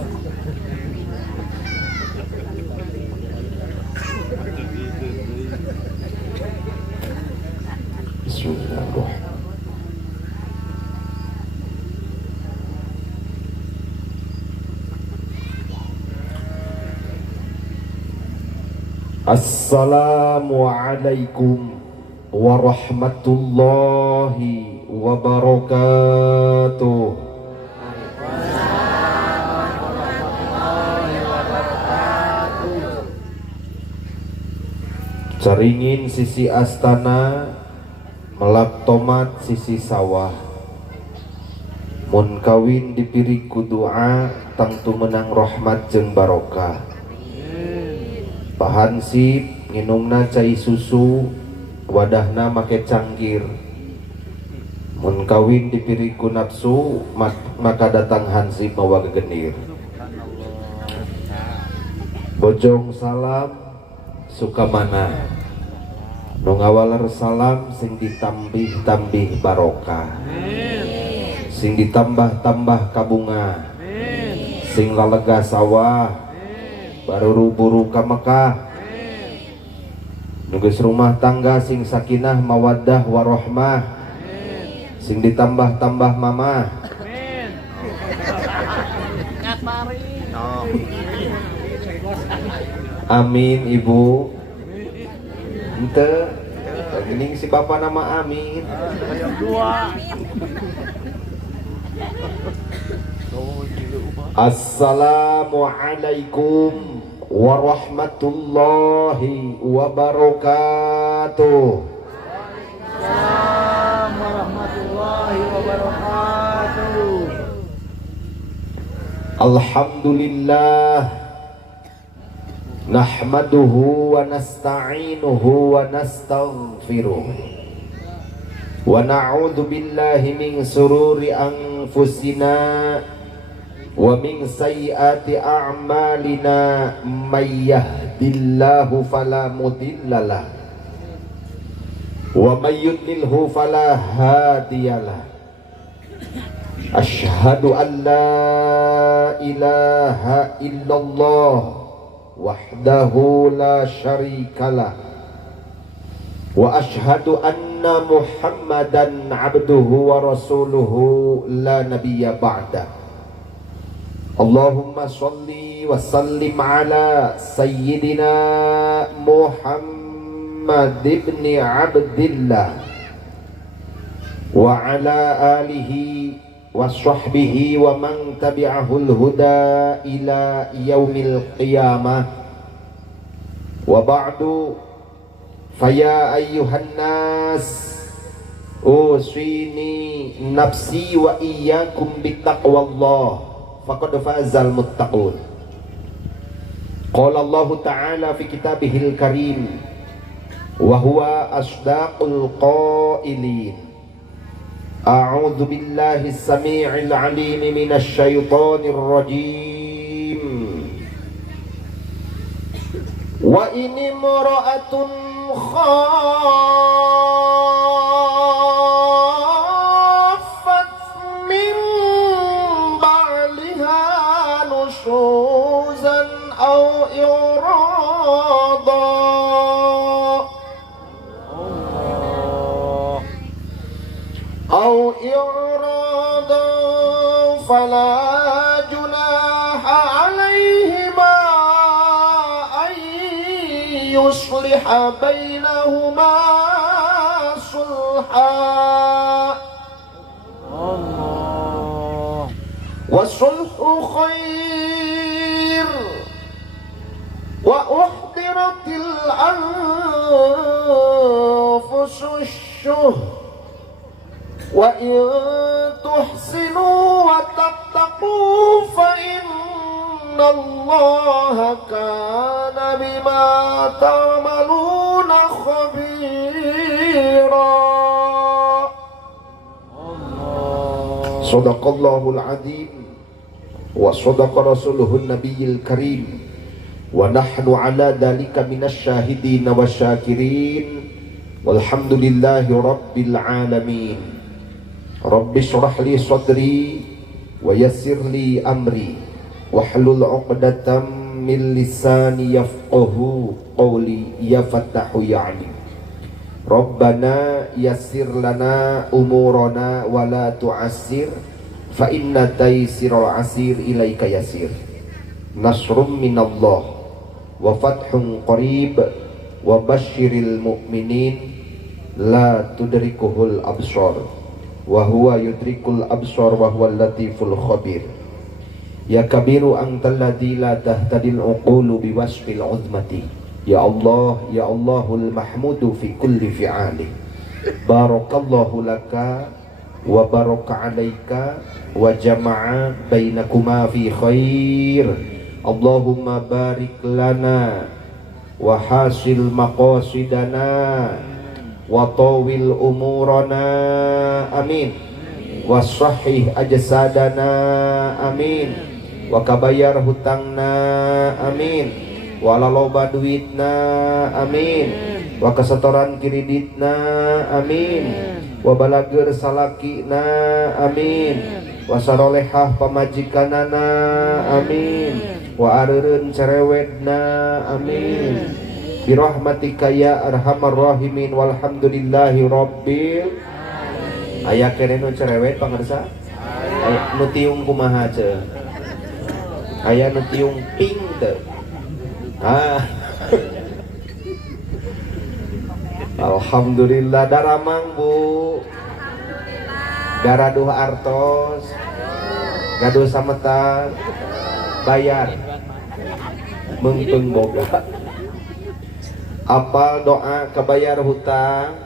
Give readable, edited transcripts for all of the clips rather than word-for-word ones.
Bismillahirrahmanirrahim. Assalamualaikum warahmatullahi wabarakatuh. Caringin sisi astana, melak tomat sisi sawah. Mun kawin dipiri ku doa, tangtu menang rahmat jeung barokah. Pahansip nginumna cai susu, wadahna make cangkir. Mun kawin dipiri ku nafsu, maka datang hansip mawa gegenir. Bojong salam suka mana, nu ngawaler salam sing ditambih-tambih barokah, sing ditambah-tambah kabunga, sing lalega sawah, baru buru ka Mekah, nu geus rumah tangga sing sakinah mawaddah warahmah, sing ditambah-tambah mamah. Amin ibu. Ente gini si bapak nama amin. Assalamualaikum warahmatullahi wabarakatuh. Waalaikumsalam warahmatullahi wabarakatuh. Alhamdulillah. Nahmaduhu wa nasta'inuhu wa nastaghfiruh wa na'udzu billahi min sururi anfusina wa min sayyiati a'malina, may yahdihillahu fala mudhillalah wa may yudlilhu fala hadiyalah. Asyhadu an la ilaha illallah wahdahu la syarikalah wa ashhadu anna Muhammadan abduhu wa rasuluhu la nabiyya ba'da. Allahumma sholli wa sallim ala sayyidina Muhammad ibn Abdillah wa ala alihi wa sahbihi wa man tabi'ahul huda ila yaumil qiyamah. Wa ba'du, faya ayyuhan nas, usini nafsi wa iyyakum bittaqwallah, faqad fazal muttaqun. Qala Allah ta'ala fi kitabihil karim wa huwa asdaqul qailin. A'udzu billahi as-sami'il 'alim minasy syaithanir rajim. Wa in imra'atun khaffat min ba'liha nushuzan aw irada أو إعراضا فلا جناح عليهما أن يصلح بينهما صلحا والصلح خير وأحضرت الأنفس الشح وإن تحسنوا وتتقوا فإن الله كان بما تعملون خبيرا. صدق الله العظيم وصدق رسوله النبي الكريم ونحن على ذلك من الشاهدين والشاكرين والحمد لله رب العالمين. Rabbi syrah li sadri wa yassir li amri wahlul 'uqdatam min lisani yafqahu qawli ya fattahu ya alim. Rabbana yassir lana umurana wa la tu'assir fa inna taysiral asir ilaika yasir. Nasrum minallah wa fathun qarib wa basyiril mu'minin la tudrikuhul absar wa huwa yudrikul absar wa huwal latiful khabir. Ya kabiru antal ladzi la tahtadil uqulu biwasfil uzmati. Ya Allah, ya Allahul mahmudu fi kulli fi'ali. Barakallahu laka wa baraka alaika wa jama'a bainakuma fi khair. Allahumma barik lana wa hasil maqasidana wa tawil umurana amin wa sahih ajsadana amin wa kabayar hutangna amin wa laloba duitna amin wa kesetoran kreditna amin wa balager salakina amin wa sarolehah pamajikanana amin wa areureun cerewetna amin birahmatika ya arhamar rahimin walhamdulillahi rabbil. Aya kene nu cerewet pangarsa aya nu tiung kumaha ce aya nu tiung ping teu alhamdulillah daramang Bu daraduh artos gaduh sametan bayar mengpeung boga apal doa kebayar hutang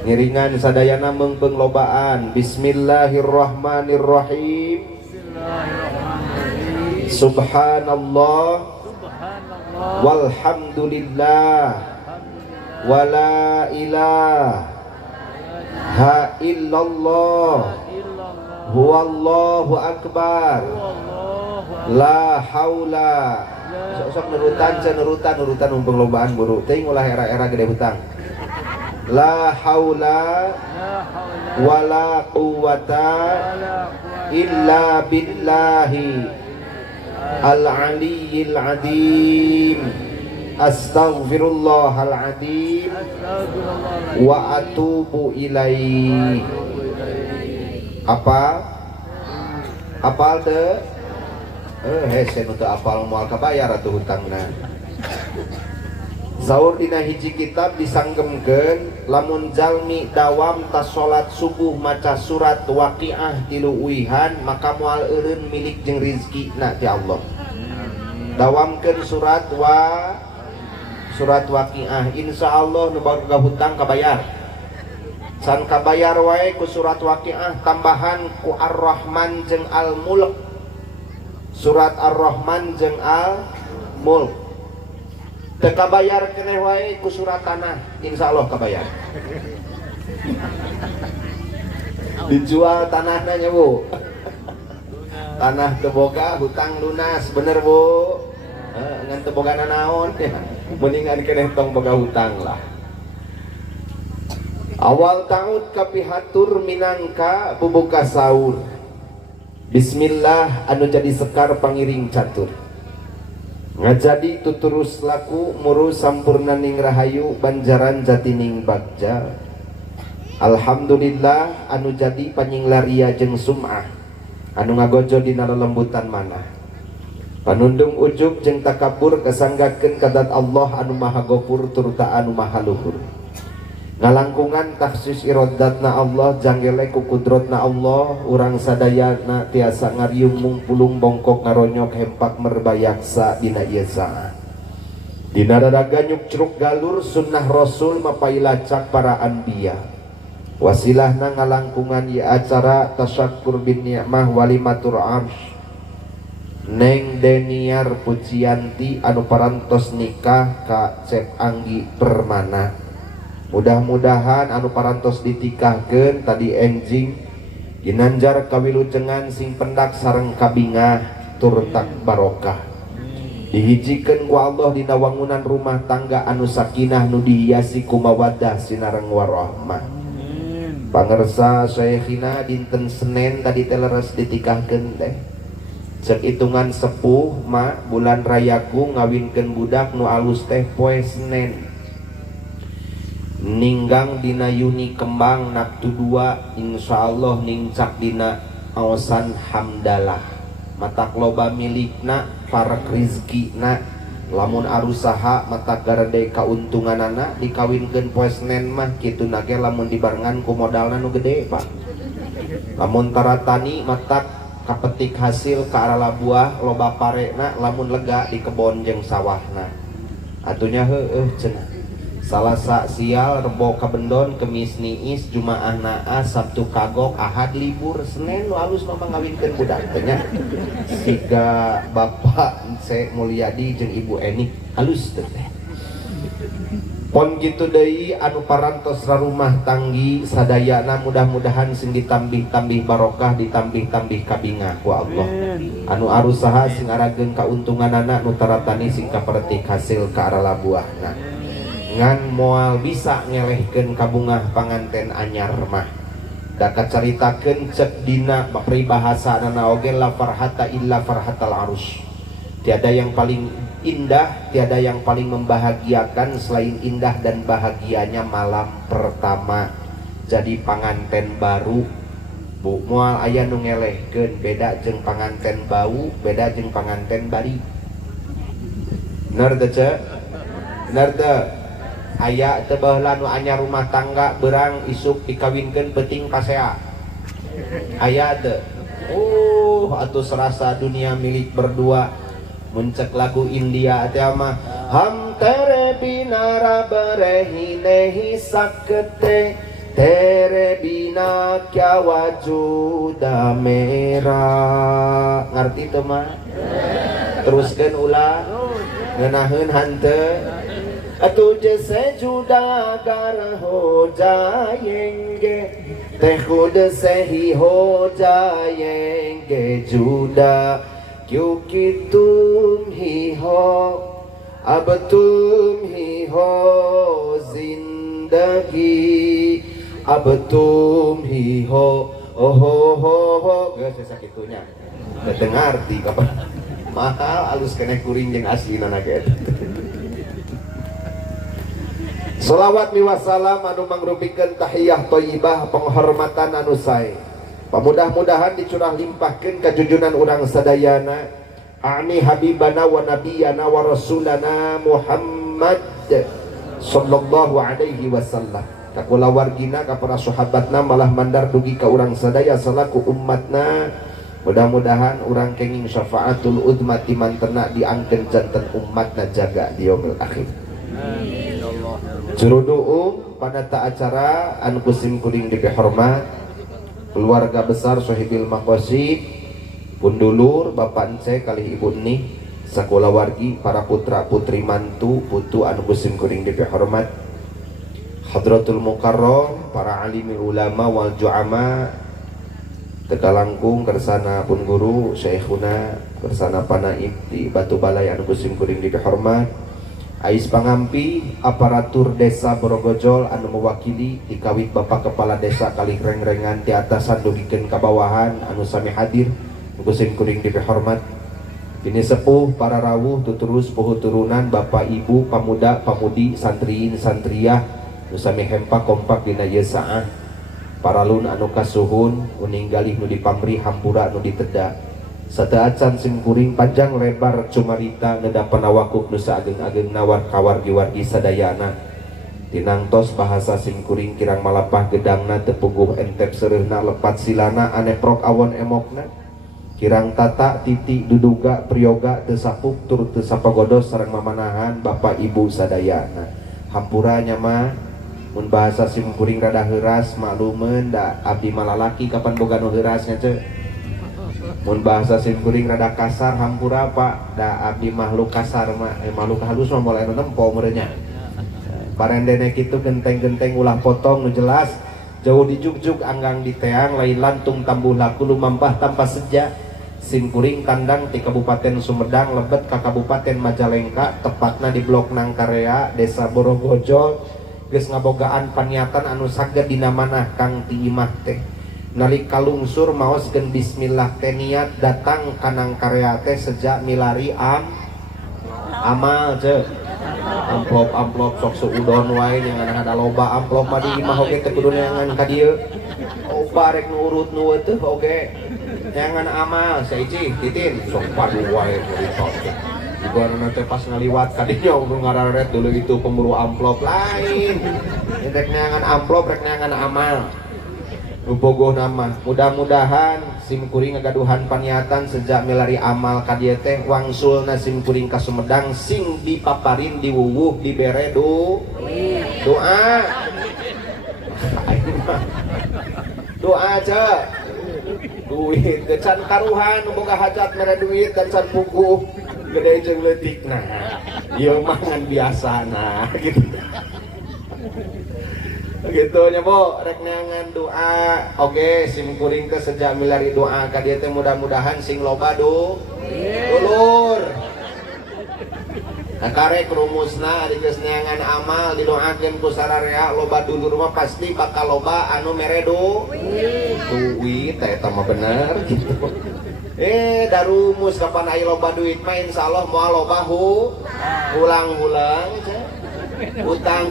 ngiringan sadayana mengpeung lobaan bismillahirrahmanirrahim. Subhanallah walhamdulillah wala ilaha illallah huwallahu akbar la haula. Sok nurutan umpeng lobaan buru teuing ulah era-era gede hutang. La haula wala quwata illa billahi al-aliyyil azim. Astaghfirullahal azim wa atubu ilaihi. Apal teu? Hese nu teu apal moal kabayar atuh hutangna. Saur dina hiji kitab disanggemkeun lamun jalmi dawam tas salat subuh maca surat Waqiah 3 uihan maka moal eureun milik jeung rizkina ti Allah. Dawamkeun surat Waqiah insyaallah nu boga hutang kabayar. San kabayar wae ku surat Waqiah tambahan ku Ar-Rahman jeung Al-Mulk. Surat Ar-Rahman jeung Al-Mulk. Teu kabayar keneh wae ku surat Tanah, insyaallah kabayar. Dijual tanahna nya Bu. Tanah teu boga hutang lunas, bener Bu. Ngan teu boga naon ya. Mendingan keneh tong boga hutang lah. Awal taud kapihatur minangka bubuka saur. Bismillah anu jadi sekar pangiring catur. Ngajadi tuturus laku muru sampurna ning rahayu banjaran jatining bagja. Alhamdulillah anu jadi panyinglaria jeung sum'ah anu ngagojo dina lelembutan manah. Panundung ujub jeung takabur kasanggakeun kadat Allah anu maha gofur turta anu maha luhur. Ngalangkungan taksis irodatna Allah janggele ku kudrotna Allah urang sadayana tiasa ngariung mungpulung bongkok ngaronyok hempak merbayaksa dina ieu saat. Dina dadaga nyukcruk galur sunnah rasul mapailacak para anbiya. Wasilahna ngalangkungan ieu acara tasyakkur bin ni'mah walimatur arsh. Neng Deniar Pujianti anu parantos nikah ka Cep Anggi Permana. Mudah-mudahan anu parantos ditikahkeun tadi enjing ginanjar kawilujengan sing pendak sareng kabingah turtak barokah. Dihijikeun ku Allah dina wangunan rumah tangga anu sakinah nu dihiasi ku mawaddah sinareng warahmah. Pangersa Syekhina dinten Senin tadi teh leres ditikahkeun teh. Cek hitungan sepuh mak bulan rayaku ngawinkeun budak nu alus teh poe Senen. Ninggang dina Yuni kembang naktu 2 insyaallah ningcak dina aosan hamdalah. Matak loba milikna parak rizkina lamun arusaha matak garade kauntunganana dikawinkeun poe Senen mah kitu nage lamun dibarengan ku modalna nu gede Pak. Lamun taratani matak kapetik hasil ke arah buah loba parena lamun lega di kebon jeung sawahna atunya heueuh cenah Salasa sial rebo kabendon kemis niis jumaah naas sabtu kagok ahad libur Senin nu alus mama ngawinkeun budak teh nya siga bapak Se Mulyadi jeung ibu Enik alus teh pon gitu deui anu parantos rarumah tanggi sadayana mudah-mudahan sing ditambih-tambih barokah ditambih-tambih kabingah ku Allah anu arusaha sing arageun kauntunganana nu taratani sing kapertik hasil ka arah buahna ngan moal bisa ngelehkeun kabungah panganten anyar mah da kacaritakeun cek dina peribahasanana oge la farhata illa farhatal arus tiada yang paling indah, tiada yang paling membahagiakan selain indah dan bahagianya malam pertama jadi panganten baru. Bu moal aya nu ngelehkeun beda jeung panganten bau, beda jeung panganten bari. Bener teh ce? Bener teh? Aya teu baheula nu anyar rumah tangga beurang isuk dikawinkeun peuting pasea. Aya teu? Atuh serasa dunia milik berdua. Muncak lagu India teh mah ham tere bina raberehi nehi sakete tere bina kya wajuda merah ngarti teu mah teruskeun ulah ngeunaheun hanteu atu jese juda gar ho jayenge teh khud sehi ho jayenge juda क्योंकि तुम ही हो अब तुम ही हो जिंदगी अब तुम ही हो geus sakitunya kedengar di kapan mahal alus kena kuring jeung aslina nage Shalawat miwassalam anu mangrupikeun tahiyah thayyibah penghormatan anu sae mudah-mudahan dicurah limpahkeun ka junjunan urang sadayana ani habibana wa nabiyana wa rasulana Muhammad sallallahu alaihi wasallam ka kulawargina ka para sahabatna malah mandar dugi ka urang sadaya salaku ummatna mudah-mudahan urang kenging syafaatul udmati mantena diangkeun janten ummatna jaga di yaumil akhir amin Allah jurudu pada ta acara anu kusim kuring dihormat keluarga besar Sohibil Maqasid pundulur Bapak Ence kali Ibu Nih sakola wargi para putra putri mantu putu anu kusim kuring dihormat Hadratul Mukarram para alimul ulama wal juama tegalangkung kersana pun guru Syekhuna kersana panaib di Batu Balai anu kusim kuring dihormat Ais pangampi aparatur desa Borogojol anu mewakili dikawit Bapak Kepala Desa kali reng-rengan di atasan dugikeun ka bawahan anu sami hadir kusim kuring dihormat kini sepuh para rawuh tuturus puhu turunan Bapak Ibu pamuda pamudi santriin santriyah nu sami hempa kompak dina ieu saah paralun anu kasuhun uninggalih nu dipamri hampura nu diteda sateuacan sim kuring panjang lebar cumarita ngedapan awakuk nu saageng-ageng nawar kawargi-wargi sadayana tinangtos bahasa sim kuring kirang malapah gedangna teu puguh entep seureuhna lepat silana aneprok awon emokna kirang tata titi duduga priyoga teu sapuk tur teu sapagodos sareng mamanahan Bapak Ibu sadayana hampura nya mah mun bahasa sim kuring rada heuras maklumeun da abdi malalaki kapan boga nu heurasnya ce mun bahasa sim kuring rada kasar hampura Pak da abdi makhluk kasar mah makhluk halus mah mulai nempo merenya parendene kitu genteng-genteng ulah potong nu jelas jauh dijuk-juk anggang di teang lain lantung tambuh laku lumampah tanpa sejak sim kuring kandang di Kabupaten Sumedang lebet ka Kabupaten Majalengka tepatna di Blok Nangkarea Desa Borogojol geus ngabogaan paniatan anu saged dina manah Kang ti imah teh nalika lungsur maoskeun bismillah teh niat datang kanang karya teh sejak milari amal ce amplop sok seudon wae yang ada loba amplop mah di imah oge teh kudu neangan ka dieu loba rek nurut nu teh oge neangan amal saiji titin sok padu wae ditot Ibaratnya teh pas ngaliwat kadinya udah ngararet dulu itu pemburu amplop lain. Rek neangan amplop, rek neangan amal. Bogoh nama. Mudah-mudahan sim kuring ngagaduhan paniatan sejak milari amal ka dieu teh wangsulna sim kuring ka Sumedang sing dipaparin diwuwuh dibere doa. Doa aja. Duit can karuhan boga hajat mere duit dan can buku gede jeung leutik nah ieu mah ngan biasa nah gitu gitu nya bo rek neangan doa oge sim kuring teh sejak milari doa ka dieu teh mudah-mudahan sing loba dulur karek rumusna ari geus neangan amal didoakeun ku sararea loba dulur mah pasti bakal loba anu mere duit eta mah bener gitu. Darumus kapan aya loba duit mah insyaallah moal loba ulang-ulang hutang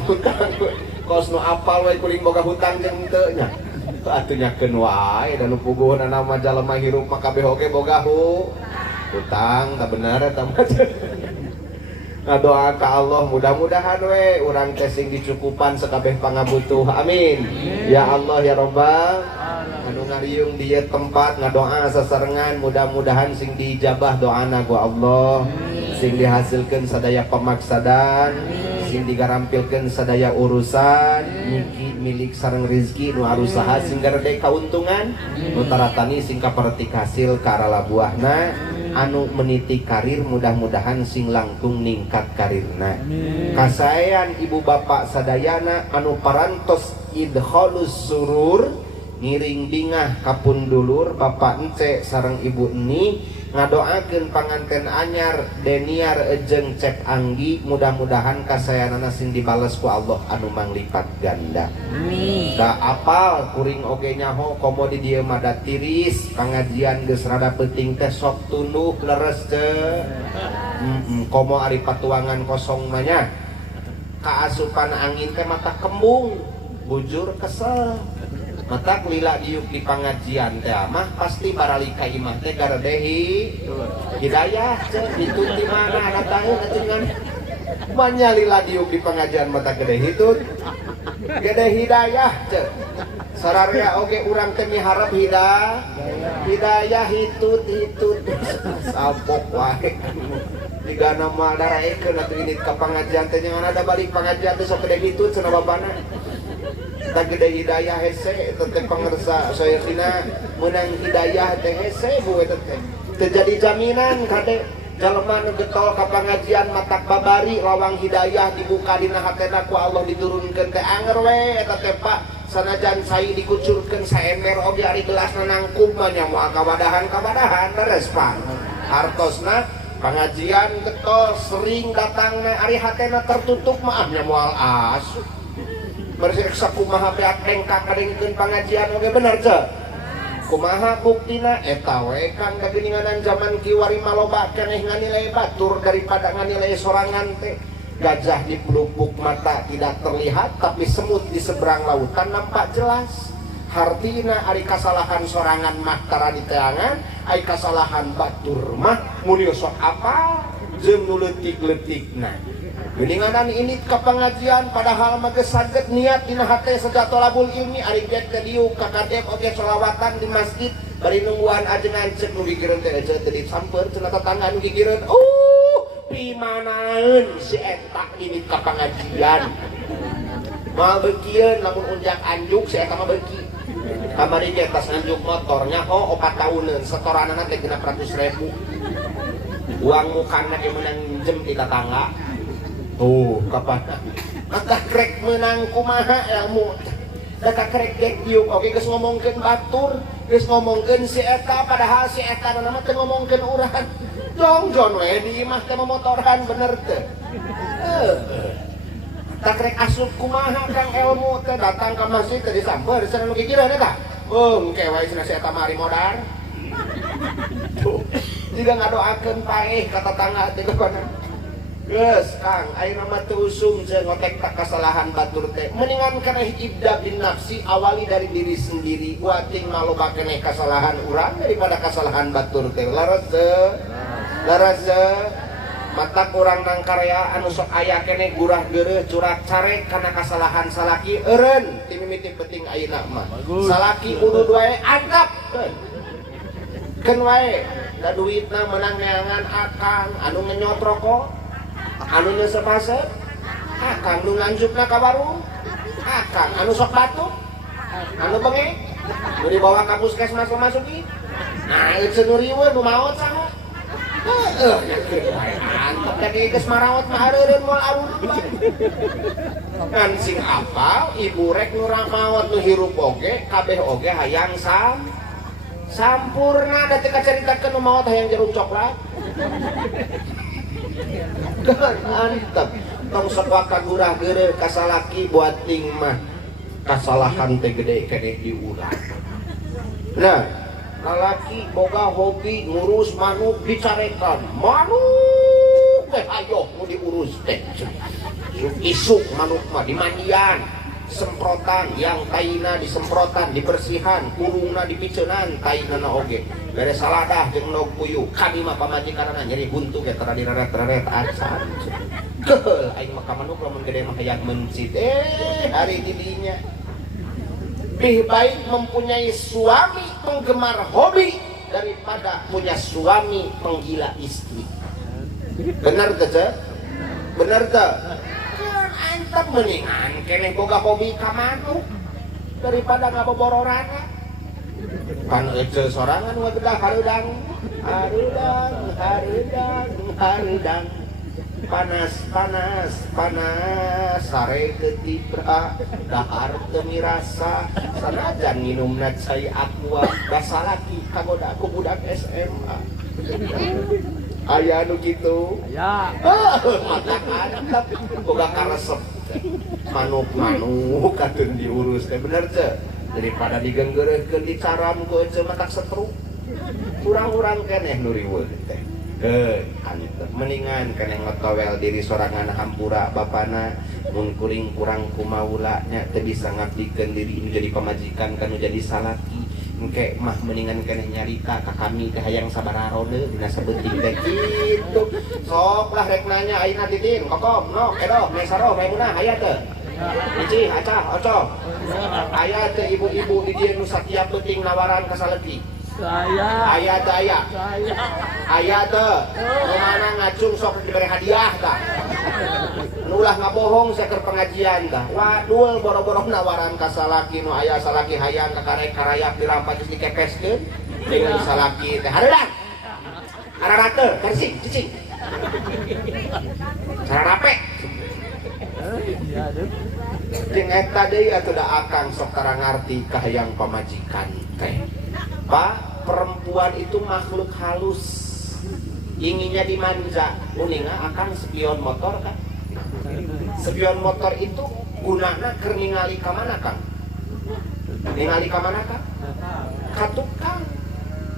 kos nu apal we kuring boga hutang jeung teu nya atuh nyakeun wae dan nu puguhna nama jalema hirup mah kabeh oge boga hutang tah bener eta mah ngadoa ka Allah mudah-mudahan we urang teh sing dicukupan sakabeh pangabutuh amin ya Allah ya Rabbal anu ngariung di tempat ngadoa sasarengan mudah-mudahan sing diijabah doana ku Allah sing dihasilkeun sadaya pamaksadan sing digarampilkeun sadaya urusan niki milik sareng rezeki nu arusaha sing garede kauntungan nu taratani sing kapertik hasil ka arala buahna anu meniti karir mudah-mudahan sing langkung ningkat karirna kasaean ibu bapak sadayana anu parantos idkhalus surur ngiring dingah kapun dulur bapak ence sareng ibu eni ngadoakeun panganten anyar Deniar jeung Cep Anggi mudah-mudahan kasayanana sing dibales ku Allah anu manglipat ganda amin da apal kuring oge nyaho komo di dieu mah tiris pangajian geus rada peuting teh sok tunduh leres teh komo ari patuangan kosong mah nya kaasupan angin teh mata kembung bujur kesel mata lila diuk di pengajian teh mah pasti baralika imah teh garadehi hidayah itu di mana ada tahu dengan banyak lila diuk di pengajian mata gede hitut gede hidayah sararea oge urang teh miharep hidayah hitut sapok wae tiga nama daraekeun atuh ini ka pengajian teh jangan ada balik pengajian teh sok gede hitut cenah babana tak gede hidayah hese tetep pangersa sayeuna menang hidayah teh hese bu eta teh terjadi jaminan kade jalema nu getol ka pangajian matak babari lawang hidayah dibuka dina hatena ku Allah diturunkeun teh anger we eta teh Pak sanajan sai dikucurkeun saember oge ari gelasna nangkum mah nya moal kawadahan beres Pak hartosna pangajian getol sering datangna ari hatena tertutup maafnya moal asup bersiksa kumaha beak engkak kadengkeun pangajian oge bener ce kumaha buktina eta we kan kageninganan zaman kiwari maloba keneh nganilai batur daripada nganilai sorangan teh gajah di pelupuk mata tidak terlihat tapi semut di seberang lautan nampak jelas hartina ari kasalahan sorangan mah tara di teangan ari kasalahan batur mah mun sok apa jeung nu leutik-leutikna geninganan ini ke pengajian padahal mah geus saged niat dina hate sejatolabul ilmi ari get ka dieu ka kadep oge sholawatan di masjid bari nungguan ajengan cek nu gigireun teh cek teh disamper cenah tetangga nu gigireun pimanaeun si eta ini ka pengajian moal beukieun lamun unjak anjuk si eta mah beuki kamari ge tas anjuk motornya 4 tauneun setoranana teh 600.000 uang mukana ge meunang jem di tetangga kapan maka krek menang kumaha ilmu da krek dek diuk oke geus ngomongkeun batur geus ngomongkeun si eta padahal si eta nama teh ngomongkeun urang jongjon we di imah teh motoran bener teh da krek asup kumaha kang ilmu teh datang ka masjid teh disamper cenah nu gigireun eta Kewai cenah si eta mari modar. Tuh, juga ngadoakeun paeh ka tetangga teh kana. Geus Kang, ayeuna mah teu usum jeung ngotek tak kasalahan batur teh. Mendingan keneh ibda bin nafsi, awali dari diri sendiri. Uating maloba keneh kasalahan urang daripada kasalahan batur teh. Laras mata kurang nang karya anu sok aya keneh gurah geureuh curak carek kana kasalahan salaki eureun ti mimiti penting ayeuna mah. Salaki kudu wae antap. Keun wae da duitna menang neangan akang anu ngenyot rokok. Anu nyesep pasir, akang nu nganjukna ka warung, akang anu sok batuk, anu bengek, nu dibawa ka puskesmas memasuki, nah itu nuriwe nu maot saha, antep tadi geus marawat mah hareureun moal arun, kan sing apal ibu rek nu maot nu hirup oge, kabeh oge hayang sampurna, da teu kacaritakeun nu maot hayang jarum coklat. Antep tong sok kagurah geureuh kasalaki buat ting mah kasalahan teh gede keneh diurang. Nah, lalaki boga hobi ngurus manuk dicarekan. Manuk teh ayo mau diurus teh. Isuk manuk mah dimandian, semprotan yang taina disemprotan, dibersihan, kurungna dipiceunan, taina oge. Beres saladah jeung nog puyuh, kami mah pamajikanana nyeri buntu ge tara direret-reret acan. Geul aing mah ka manuk lamun gede mah hayang mencit. Hari di dinya. Lebih baik mempunyai suami penggemar hobi daripada punya suami penggila istri. Benar teh? Benar teh? Antep mendingan keneh boga hobi ka manuk daripada ngabobororan. Pan ece sorangan ngagedah hareudang panas sare ketibra dahar teu mirasa sanajan nginumna cai aqua basalaki kagoda ku budak SMA aya nu kitu aya mantap boga karesep manuk kateun diurus teh bener teh daripada digenggeureuhkeun dicaram ku ece matak setruk urang-urang keneh nu riweuh teh antep mendingan keneh ngotowel diri sorangan hampura bapana mun kuring kurang kumaula nya teu bisa ngabdikeun diri jadi pamajikan kanu jadi salaki engke mah mendingan keneh nyarita ka kami teh hayang sabararone dina sabeuting teh kitu sok lah rek nanya ayeuna titin kokom nok edoh mesaro maemunah aya teu Ici, acah, ocok aya teh ibu-ibu di dieu nu satiap leuting nawaran ka saleki aya teh aya teh nu mana ngacung sok dibere hadiah tah nu ulah ngabohong saker pengajian tah wadul boro-boro nawaran ka salaki nu aya salaki hayang ka karek karayak dirampas geus dikepeskeun dengan salaki teh hareudang ararate kersing cicing sararape jeung eta deui atuh da akang sok tara ngarti kahayang pamajikan teh Pak, perempuan itu makhluk halus inginnya dimanja. Uninga akan spion motor kan? Spion motor itu gunana keur ningali ka mana Kang? Ningali ka mana Kang? Ka tukang.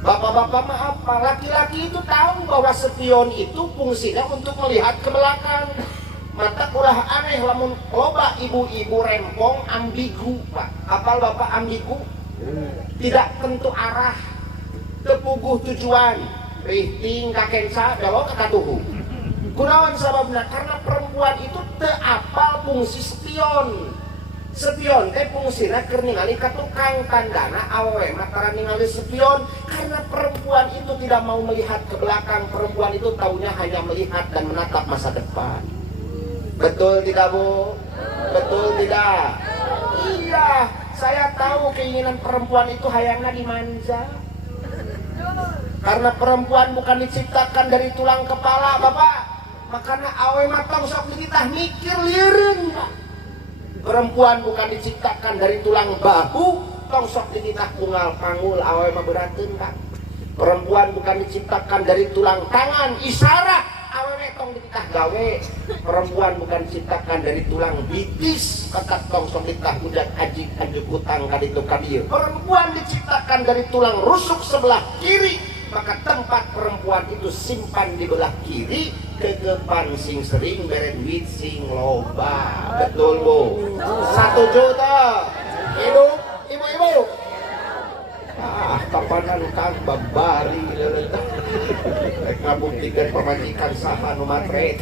Bapak-bapak mah apa? Laki-laki itu tahu bahwa spion itu fungsinya untuk melihat ke belakang. Mata ulah aneh lamun loba ibu-ibu rempong ambigu Pak. Apal Bapak ambigu? Tidak tentu arah, tepuguh tujuan, rihting kakensa belok ke katuhu. Kunaon sababna? Karena perempuan itu teu apal fungsi spion. Spion teh fungsina keur ningali ka tukang, tandana awewe mah tara ningali spion karena perempuan itu tidak mau melihat ke belakang. Perempuan itu taunya hanya melihat dan menatap masa depan. Betul tidak Bu? Betul tidak? Iya. Saya tahu keinginan perempuan itu hayangna dimanja. Karena perempuan bukan diciptakan dari tulang kepala, Bapak. Makanya awe matang sok ditah mikir lieureun, Pak. Perempuan bukan diciptakan dari tulang bahu, tong sok ditah tunggal pangul awe mah beurateun, Pak. Perempuan bukan diciptakan dari tulang tangan, isyarat awe tong dititah gawe. Perempuan bukan ciptakan dari tulang bitis, kata tong sok dititah ujak aji anjuk utang kaditu kadieu. Perempuan diciptakan dari tulang rusuk sebelah kiri, maka tempat perempuan itu simpan di belah kiri, kegepan sing sering beret duit sing loba. Betul Bu? 1 juta. Hidup ibu-ibu. Kapanan kang babari ngabuktikan pemajikan saha nu matre.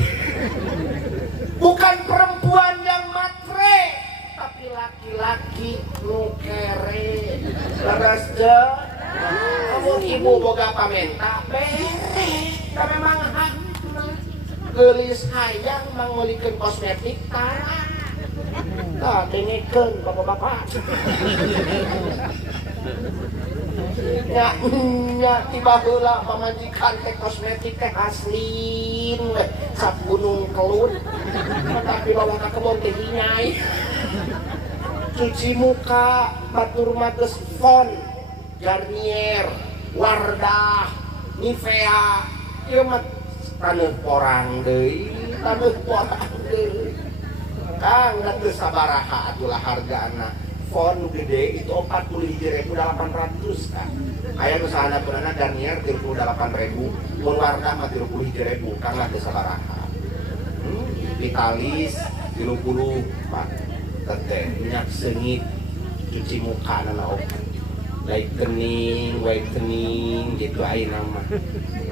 Bukan perempuan yang matre, tapi laki-laki nu kere. Leres je. Kamu ibu boga pamenta bere. Da memang hak geulis hayang mangulikeun kosmetik tara. Tah dengekeun bapak-bapak. Ya tiba heula pamajikan teh kosmetik teh aslin sap gunung kelut tapi bawa ka kebon teh hinyai cuci muka batur mates Fon Garnier Wardah Nivea ieu mah taneuh porang deui Kang geus sabaraha atulah hargana Fon gede itu 40.800 kan. Aya nu sahana beunana Garnier 38.000, mun Wardah mah 30.000, Kang geus sabaraha. Vitalis 30 Pak. Teteh minyak sengit cuci muka nana oke. Whitening gitu ayeuna mah.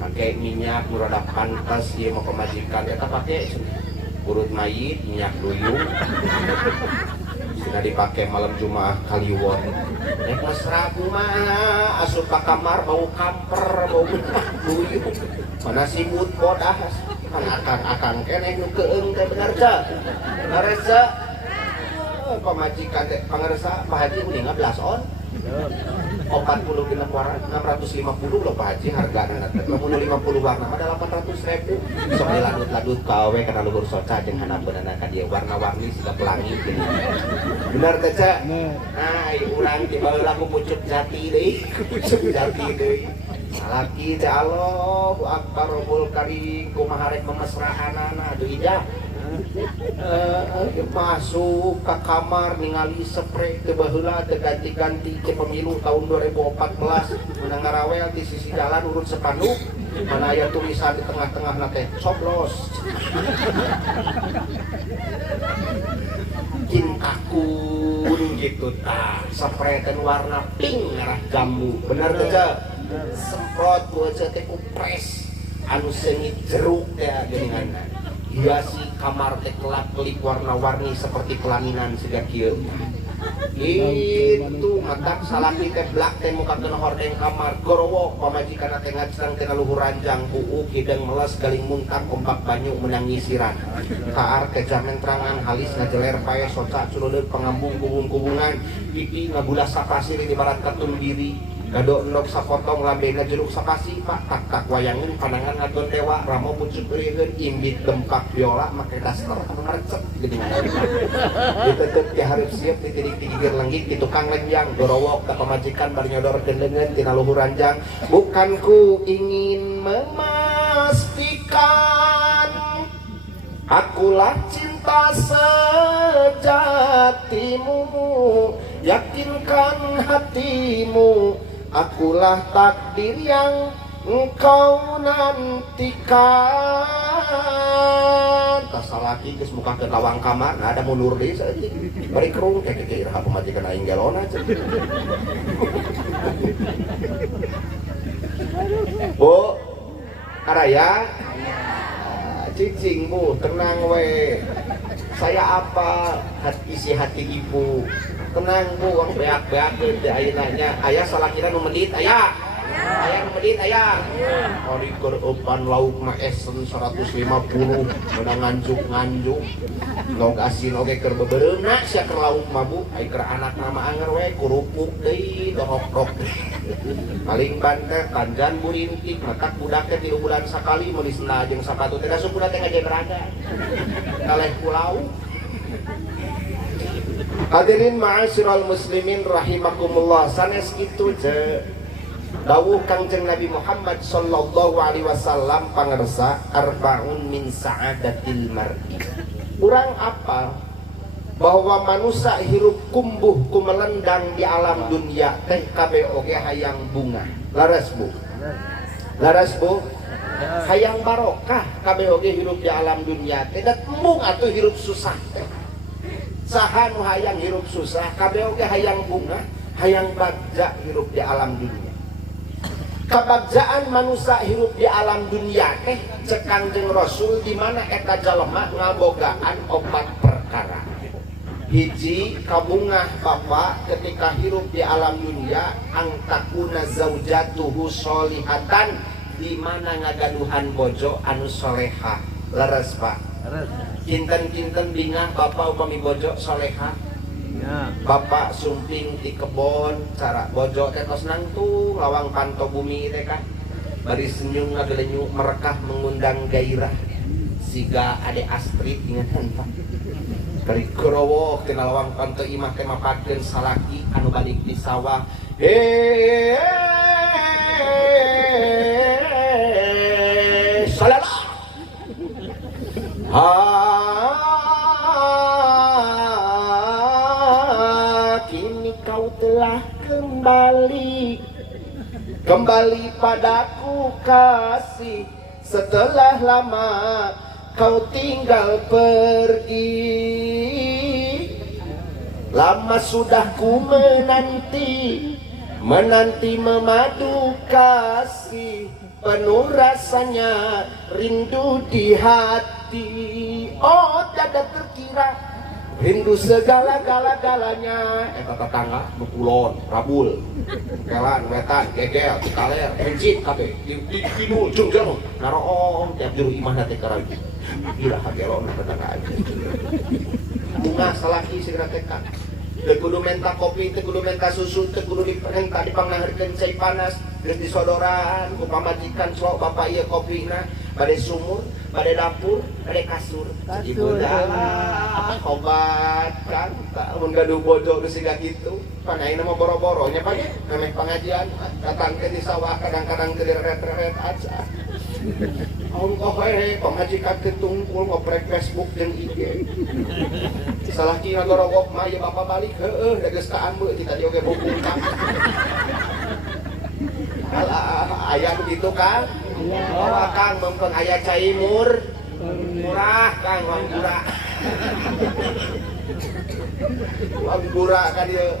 Pakai minyak nu rada pantes ieu mah pemajikan eta pake urut mayit, minyak duyung. Sudah dipakai malam Jumat Kaliwon. Mesra kumaha asup ka kamar bau kamper, bau duyung. Mana simut bodas. Kan akang keneh nu keung teh bener teh. Beres teh. Pamajikan teh pangaresa Pak Haji udah 15 on. 40 dina kuaran 650 loh Pak Haji hargana teh. Lamun 50 warna mah 800.000. Sok diladut-ladut ka we kana luhur soca jeung hanapeunana ka dieu warna-warni siga pelangi gini. Bener teh Ca? Nah, urang tiba heula ku pucuk jati deui. Pucuk jati deui. Salaki teh Allahu Akbar Rabbul Karim kumaha rek memesrahanana aduh ijah. Masuk ke kamar ningali spray teu baheula teu ganti-ganti ke pemilu tahun 2014 menang ngarawel di sisi jalan urut sepanduk mana aya tulisan di tengah-tengah teh coblos kintakun gitu tah spray teh warna pink merah jambu bener teh semprot buat teh kupres anu sengit jeruk teh geuninganna hiasi kamar teh kelap-kelip warna-warni seperti pelaminan siga kieu. Itu matak salaki teh blak teh muka kena hordeng kamar gorowok pamajikanna teh ngajrang tina luhur ranjang buuk hideng meles galing muntang kompak banyu menang nyisiran. Kaar kejamen terangan halis ngajeler pae soca culeuleut pangambung kubung-kubungan pipi ngabulas sapasir di barat katun diri. Gado endok sapotong lambena jeruk sapasi Pak tak wayangeun pandangan ngagon dewa ramo pucuk eureun imbit dempak biola make daster anu ngarecet geuningan ditetet ti hareup siep ti tidik-tidigir lenggit ti tukang lenjang gorowok ka pamajikan bari nyodorkeun leungeun tina luhur ranjang bukan ku ingin memastikan akulah cinta sejatimu yakinkan hatimu akulah takdir yang engkau nantikan. Tas salaki geus muka ke lawang kamar, nah ada mundur deui saeutik. Bari kerung teh kieu iraha pamajikan aing gelona cenah. Bu, karaya. Cicing Bu, tenang we. Saya apa isi hati ibu. Tenang Bu, uang beak-beakeun teh ayeuna nya. Aya salakina nu medit aya. Aya nu medit aya. Ari keur eupan lauk mah esen 150 meunang nganjuk-nganjuk. Log asin oge keur beubereuna sia keur lauk mah Bu. Ai keur anakna mah anger we kurupuk deui dorok-dorok. Paling banter tanjan burintik matak budak teh 3 bulan sakali melisna jeung sapatu teh supuna teh ngajeberaga. Kaleh pulau. Hadirin ma'asyiral muslimin rahimakumullah sanes kitu je Dawuh Kangjeng Nabi Muhammad sallallahu alaihi wasallam pangersa arbaun min sa'adatil mar'i. Urang apal bahwa manusia hirup kumbuh kumelendang di alam dunia teh kabeh oge hayang bunga. Laras bu. Laras bu. Hayang barokah kabeh oge hirup di alam dunia teh da embung atuh hirup susah teh. Saha nu hayang hirup susah kabeh oge hayang bunga, hayang bagja hirup di alam dunia. Kabagjaan manusia hirup di alam dunia teh cek Kangjeng Rasul di mana eta jalema ngabogaan opat perkara. Hiji kabungah bapak ketika hirup di alam dunia angtakuna zaujatuhu sholihatan di mana ngagaduhan bojo anu soleha. Leres pak. Kinten-kinten bingah bapak upami bojo soleha. Bapak sumping di kebon cara bojo teh tos nangtung lawang panto bumi teh kan bari senyum ngagelenyu merekah mengundang gairah siga ade Astrid ingetan Pak bari kerowok tina lawang panto imah teh mapakeun salaki anu balik di sawah salalah kau telah kembali padaku kasih setelah lama kau tinggal pergi. Lama sudah ku menanti memadu kasih penuh rasanya rindu di hati. Oh dada terkira rindu segala-galanya eta tetangga nu kulon rabul kelan wetan gegel kaler encit kabeh di kidul jeung jeung naroong tiap juru imah teh karagi gila hagelo tetangga aja bunga salaki segera tekan teu kudu menta kopi teu kudu menta susu teu kudu diperintah dipangnaheurkeun cai panas geus disodoran ku pamajikan sok bapak ieu kopina bade sumur bade dapur bade kasur ibu dalah obat kan tak mun gaduh bojo geus siga kitu panaina mah boro-boro nya page memeh pengajian datang ke di sawah kadang-kadang ke ret-ret aja ongkoh we pamajikan ketungkul ngoprek Facebook jeung IG salaki ngagorogok mah ieu bapak balik heueuh da geus ka ambeu ti tadi oge bubungkang alah aya begitu kan oh Kang mempeng aya cai murah Kang uang gura kan dia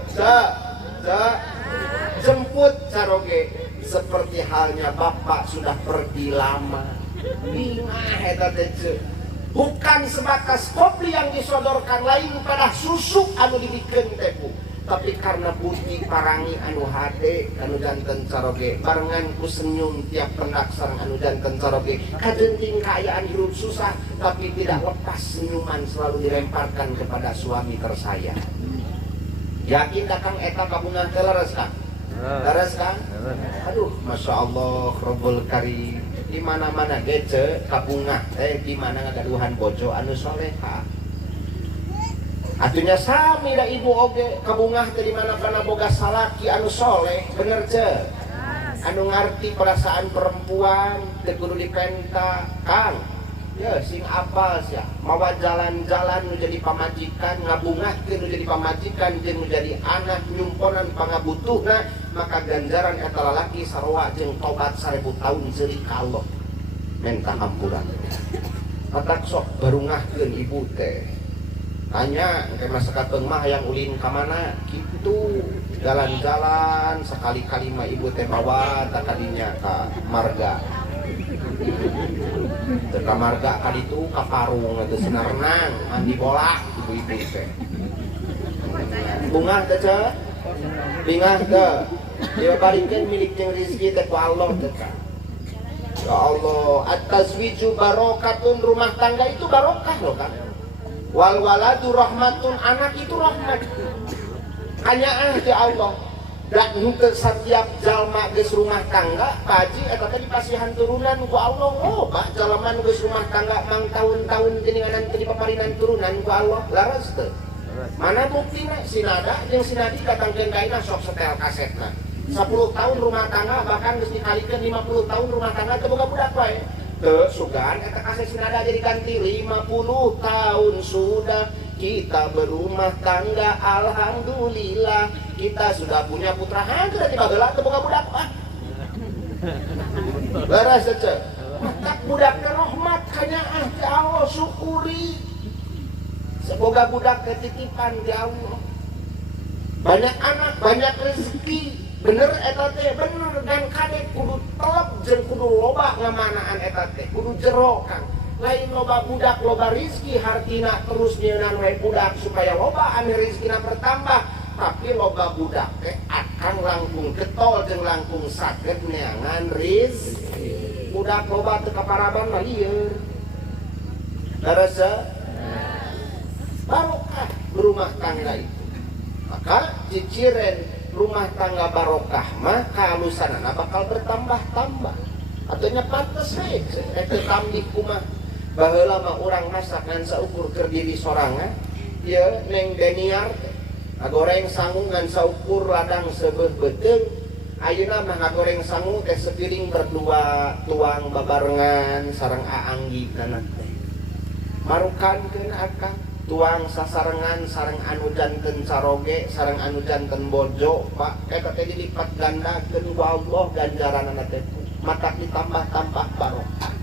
jemput saroge seperti halnya bapak sudah pergi lama bingah eta teh bukan sebatas kopi yang disodorkan lain pada susu anu dibikeun teh tapi karena bukti parangi anu hade anu janten caroge barengan ku senyum tiap pendaksar anu janten caroge kajenting kaayaan hirup susah tapi tidak lepas senyuman selalu dilemparkan kepada suami tersayang. Yakin dah Kang eta kabungan teh leres Kang? Leres Kang? Aduh Masya Allah Rabbul Karim di mana-mana gece kabungan di mana ngagaduhan bojo anu soleha. Atunya sami da ibu oge kabungah teh di mana kana boga salaki anu soleh bener ce anu ngarti perasaan perempuan teu kudu dipenta Kang ya sing apal sia mawa jalan-jalan nu jadi pamajikan ngabungahkeun nu jadi pamajikan jeung nu jadi anak nyumponan pangabutuhna maka ganjaran eta lalaki sarua jeung tobat 1000 tahun seuri ka Allah minta ampunan atak sok barungahkeun ibu teh tanya ke masyarakat mah yang ulin kamana gitu jalan-jalan sekali-kali mah ibu teh bawa tak kadinya ka marga teka marga kali itu ka parung atau sinar renang mandi bola ibu-ibu teh bunga teh ce bingah teh dia balikin milik jeung rezeki teh ku Allah teh ya Allah at-tazwiju barokatun rumah tangga itu barokah loh kan wal waladu rahmatun anak itu rahmat hanya di Allah dan untuk setiap jalma geus rumah tangga kaji eta teh dipasihan turunan ku Allah oh bah jalma geus rumah tangga mang tahun-tahun geuningan teh dipaparinan turunan ku Allah laras teu mana buktina sinada jeung sinadi datangkeun ka ina sok setel kasetna 10 tahun rumah tangga bahkan geus dikalikan 50 tahun rumah tangga teu boga budak wae. Teu sugan eta kasih sinada jadi ganti 50 tahun sudah kita berumah tangga, alhamdulillah kita sudah punya putra hanggeul di baheula teu boga budak wae. Beres aja. Tak budak rahmat hanya Allah syukuri. Semoga budak ketitipan di Allah. Banyak anak, banyak rezeki. Bener eta teh, bener dan kadek kudu telep jeung kudu loba ngamanaan eta teh, kudu jero Kang. Lain loba budak, loba rizki, hartina terus nyeunan wae budak supaya loba anu rizkina bertambah. Tapi loba budak teh akan langkung getol jeung langkung saged neangan rizki. Budak loba teu kaparaban mah lieur. Darasa barokah berumah tangga itu. Maka ciciren rumah tangga barokah mah kahalusanana bakal bertambah-tambah. Atunya pantes we eta tambih kumaha. Baheula mah urang masak ngan saukur keur diri sorangan. Ieu Neng Deniar ngagoreng sangu ngan saukur ladang seubeuh beuteung. Ayeuna mah ngagoreng sangu teh sepiring berdua tuang babarengan sareng aanggitna teh. Marukankeun akang tuang sasarengan sareng anu janten caroge sareng anu janten bojo Pak eta teh dilipat gandakeun ku Allah ganjaranna teh matak ditambah-tambah barokah.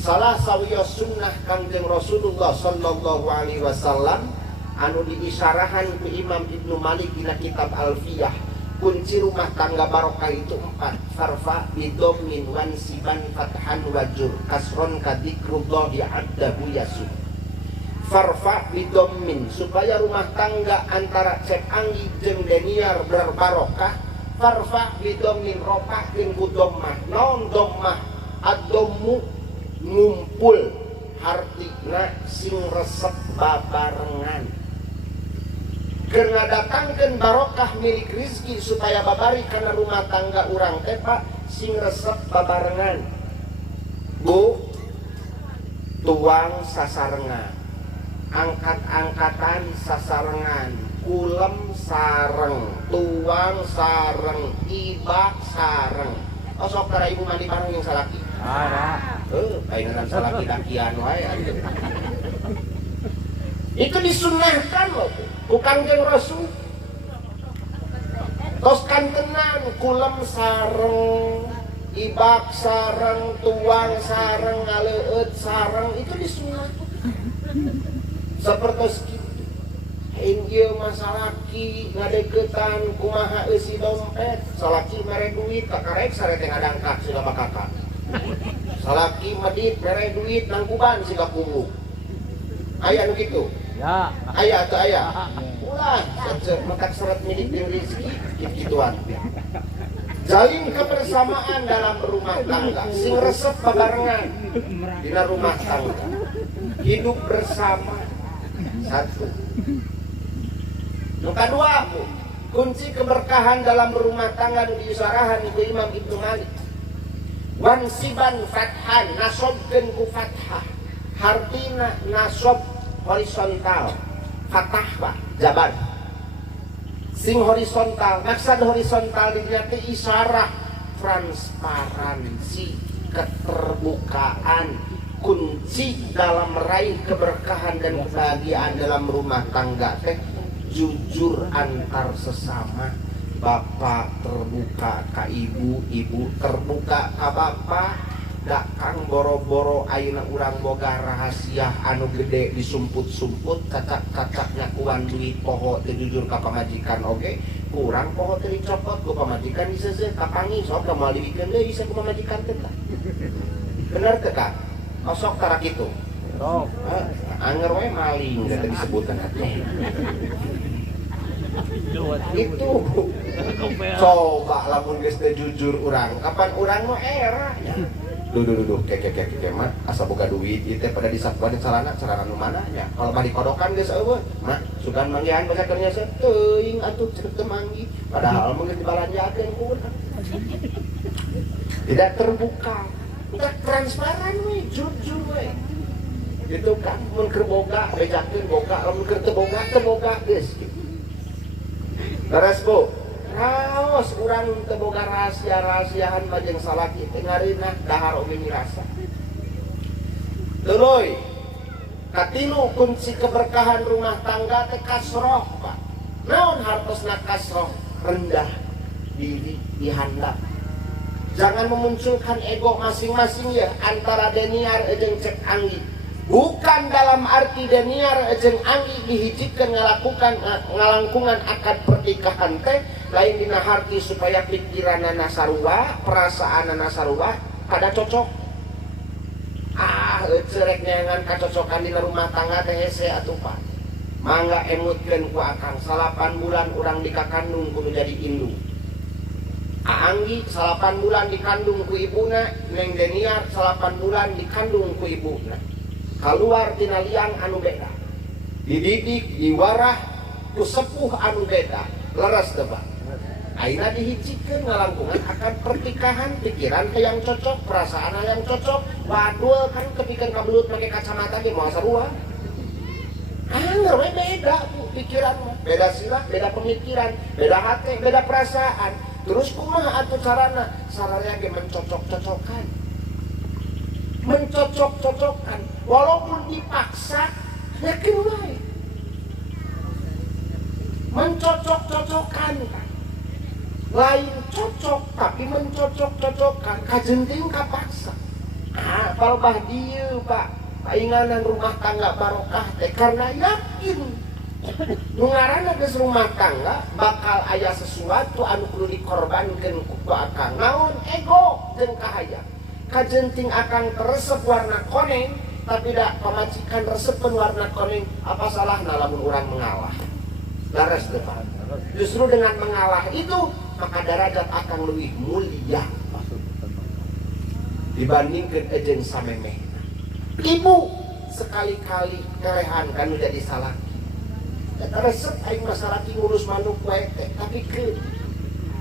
Salah sawios sunnah Kangjeng Rasulullah sallallahu alaihi wasallam anu diisyarahan ku Imam Ibnu Malik dina kitab Alfiyah, kunci rumah tangga barokah itu 4. Farfa bidommin wansiban fathan wajur kasron kadikrullahi addahu yasud. Farfa bidommin supaya rumah tangga antara Cep Anggi jeung Deniar berbarokah. Farfa bidommin ropakeun ku dhammah. Naon dhammah? Ad-dhammu ngumpul hartina sing resep babarengan. Keur ngadatangkeun barokah milik rizki supaya babari kana rumah tangga urang teh Pak sing resep babarengan. Bu tuang sasarengan, angkat-angkatan sasarengan, kulem sareng, tuang sareng, ibak sareng. Oh sok tara ibu mandi bareng yang salaki. Kainan salaki dakian wae. Itu disunnahkan loh, bukan Kangjeng Rasul. Tos kantenan kulem sareng, ibak sareng, tuang sareng, ngaleueut sareng itu disunnahkan. Sapertos kitu. Ieu masalaki ngadeuketan kumaha eusi dompet, salaki mere duit kakarek sare teh ngadangkat siga bakakak. Salaki medit mere duit nang kuban siga punggung. Aya nu kitu? Ya. Aya teu aya? Ulah, matak seret milik jeung rezeki kituan. Jalin kebersamaan dalam rumah tangga, sing resep babarengan dina rumah tangga. Hidup bersama. 1. Yang kedua, kunci keberkahan dalam rumah tangga diusarahan itu Imam Ibnu Malik. Wansiban fathan nasobkeun ku fathah. Hartina nasob horizontal. Fathah Pak, jaban. Sing horizontal, maksud horizontal dina teh isyarah transparansi, keterbukaan, kunci dalam meraih keberkahan dan kebahagiaan dalam rumah tangga teh jujur antar sesama. Bapak terbuka ka ibu, ibu terbuka ka bapak. Dak kang boro-boro ayeuna urang boga rahasia anu gede disumput-sumput, cacak-cacaknya kuan duit poho teu jujur ka pamajikan oge. Kurang poho teu dicopot ku pamajikan diseuseuh kapangi sok moal dibikin deui bisa ku pamajikan teh. Bener teu Kang? Osok tara kitu. Sok. Anger we maling teh disebutkeun atuh. Itu coba lamun geus teu jujur urang, kapan urang mah era nya. Duh kek mah asa boga duit ieu teh pada disakuan celana nu mana nya. Kalau mah dikodokan geus eueuh, mah sugan manggihan basa keur nya teuing atuh ceuk teu manggi. Padahal mah geus dibalanjakeun ku urang. Tidak terbuka. Tidak transparan we, jujur we. Gitu kan, mun keur boga bejakeun boga, lamun keur teu boga geus. Beres Bu. Naon Saos urang teu boga rahasia-rahasiaan majeng salaki teh ngareunah dahar oge mirasa. Tuluy, katilu kunci keberkahan rumah tangga teh kasroh, Pak. Naon hartosna kasroh? Rendah diri, dihandap. Jangan memunculkan ego masing-masing ya antara deniar jeung cek anggi. Bukan dalam arti deniar jeung anggi dihijikeun ngalangkungan akad pernikahan teh, lain dina harti supaya pikiranana sarua, perasaanana sarua kada cocok. Cerek neangan kacocokan dina rumah tangga teh hese atuh Pak. Mangga emutkeun ku akang 8 bulan urang dikakandung kudu jadi indung. Anggi 8 bulan dikandung ku ibuna, Neng Deniar 8 bulan dikandung ku ibuna. Keluar tina liang anu beda, dididik, diwarah ku sepuh anu beda, leres tebak. Aina dihijikeun ngalangkungan akan pernikahan, pikiran ke yang cocok, perasaan yang cocok. Waduh kan kepikeun kabelut make kacamata ge moal sarua. Angger we beda pikiran mah, beda sila, beda pemikiran, beda hati, beda perasaan. Terus kumaha atuh carana? Sarana ge mencocok-cocokan. Mencocok-cocokkan walaupun dipaksa yakin wae mencocok-cocokkan kan lain cocok tapi mencocok-cocokkan kajenting kapaksa. Kalau bah dieu Pak painganan rumah tangga barokah teh karena yakin nu ngaranna geus rumah tangga bakal aya sesuatu anu kudu dikorbankeun ku akang. Naon? Ego jeung kahaya. Kajenting akan teresep warna koneng tapi dak pamajikan resepen warna koneng, apa salahna lamun urang mengalah? Laras depan. Justru dengan mengalah itu maka derajat akan lebih mulia dibandingkan jeung samemeh. Ibu sekali-kali kerehan kan jadi salaki. Eta resep aing masalaki ngurus manuk wae teh tapi ke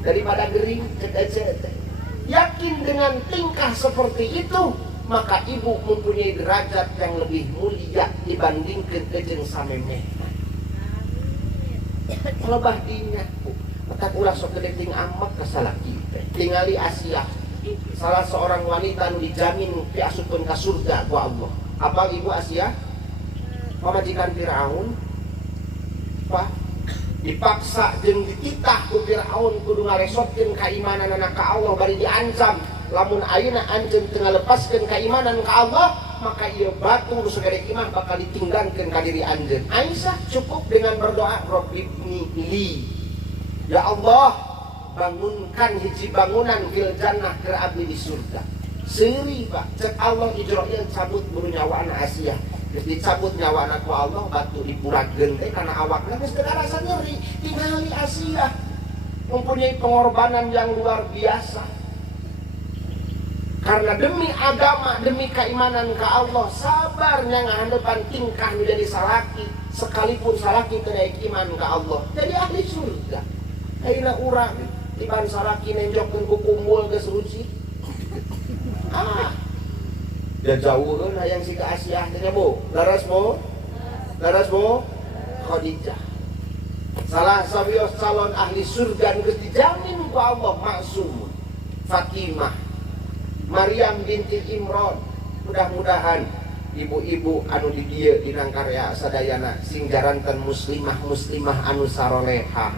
daripada gering cek teh. Yakin dengan tingkah seperti itu, maka ibu mempunyai derajat yang lebih mulia dibandingkan jeung samemeh. Kalau bahdinya, maka ulah sok gede ting amak ka salaki. Tingali Asia, salah seorang wanita nu dijamin diasupkeun ka surga ku Allah. Apa ibu Asia? Pamajikan Firaun, Pak, dipaksa jeung dititah ku Firaun kudu ngaresotkeun kaimananna ka Allah bari diancam lamun ayeuna anjeun teu ngalepaskeun kaimanan ka Allah maka ieu batu nu sagede imah bakal ditinggalkeun ka diri anjeun. Aisyah cukup dengan berdoa Rabbibni li, ya Allah bangunkan hiji bangunan fil jannah keur abdi di surga. Seuri Pak cek Allah Ijrail cabut bulu nyawana Asia. Terus dicabut nyawa anak Allah batu dipurageun teh karena awakna geus teu rasa nyeri. Tingali Asia mempunyai pengorbanan yang luar biasa karena demi agama, demi keimanan ke Allah sabarnya ngahandepan tingkah menjadi salaki sekalipun salaki teu daek iman ke Allah jadi ahli surga. Ayeuna urang tiban salaki nenjokkeun ku kumbul geus ruci. Dan jauhun hayang si ke Asia teh Bu. Laras Bu Khadijah. Salah sawios calon ahli surga geus dijamin ku Allah maksum. Fatimah, Maryam binti Imran. Mudah-mudahan ibu-ibu anu di dieu dina karya sadayana sing jaranten muslimah anu saroleha.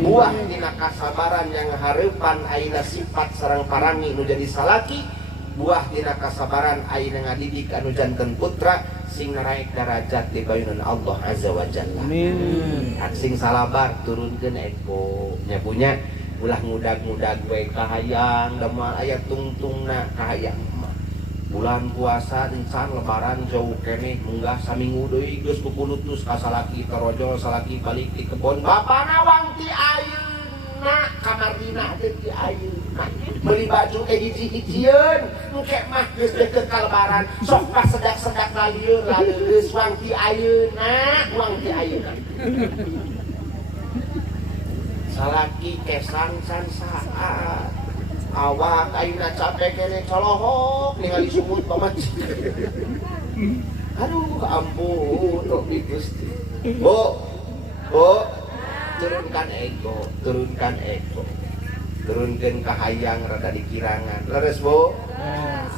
Buah dina kasabaran yang hareupan ayeuna sifat sareng parangi nu jadi salaki. Buah dina kasabaran ayeuna ngadidik anu janten putra sing naraek derajat di bayunan Allah azza wa jalla. Amin. Sing salabar turunkeun ego nya punya ulah ngudag-ngudag we kahayang da moal aya tungtungna kahayang mah. Bulan puasa encan lebaran jauh keneh munggah saminggu deui geus pupulutus ka salaki tarojol salaki balik di kebon bapana wang ti ayeuna kamar dina teh ti ayeuna. Beli baju ke hiji-hijieun engke mah geus deukeut ka lebaran sok pas sedak-sedak lalieur geus wang ti ayeuna salaki kesan san saat awak ayeuna capek kene colohok ningali sumut pamajikan. Aduh ampun Robi Gusti. Bu turunkan ego. turunkeun ka hayang rada dikirangan. Leres Bu? Yes.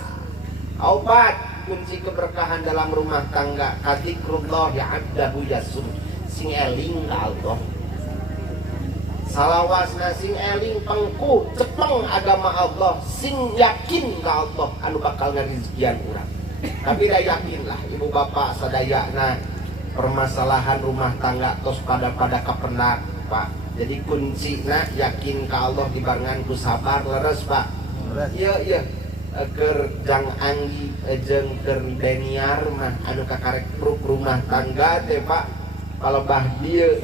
Obat kunci keberkahan dalam rumah tangga kadzikrullah ya abdahu yasum sing eling ka Allah. Salawasna sing eling pengku cepeng agama Allah, sing yakin ka Allah anu bakal ngarizkian urang. Tapi da yakinlah ibu bapak sadayana permasalahan rumah tangga tos pada kapendak Pak. Jadi kuncina yakin ka Allah dibarengan ku sabar leres Pak. Iya keur jang anggi jeung keur beniar mah anu kakarek pruk rumah tangga teh Pak. Kalau bah dieu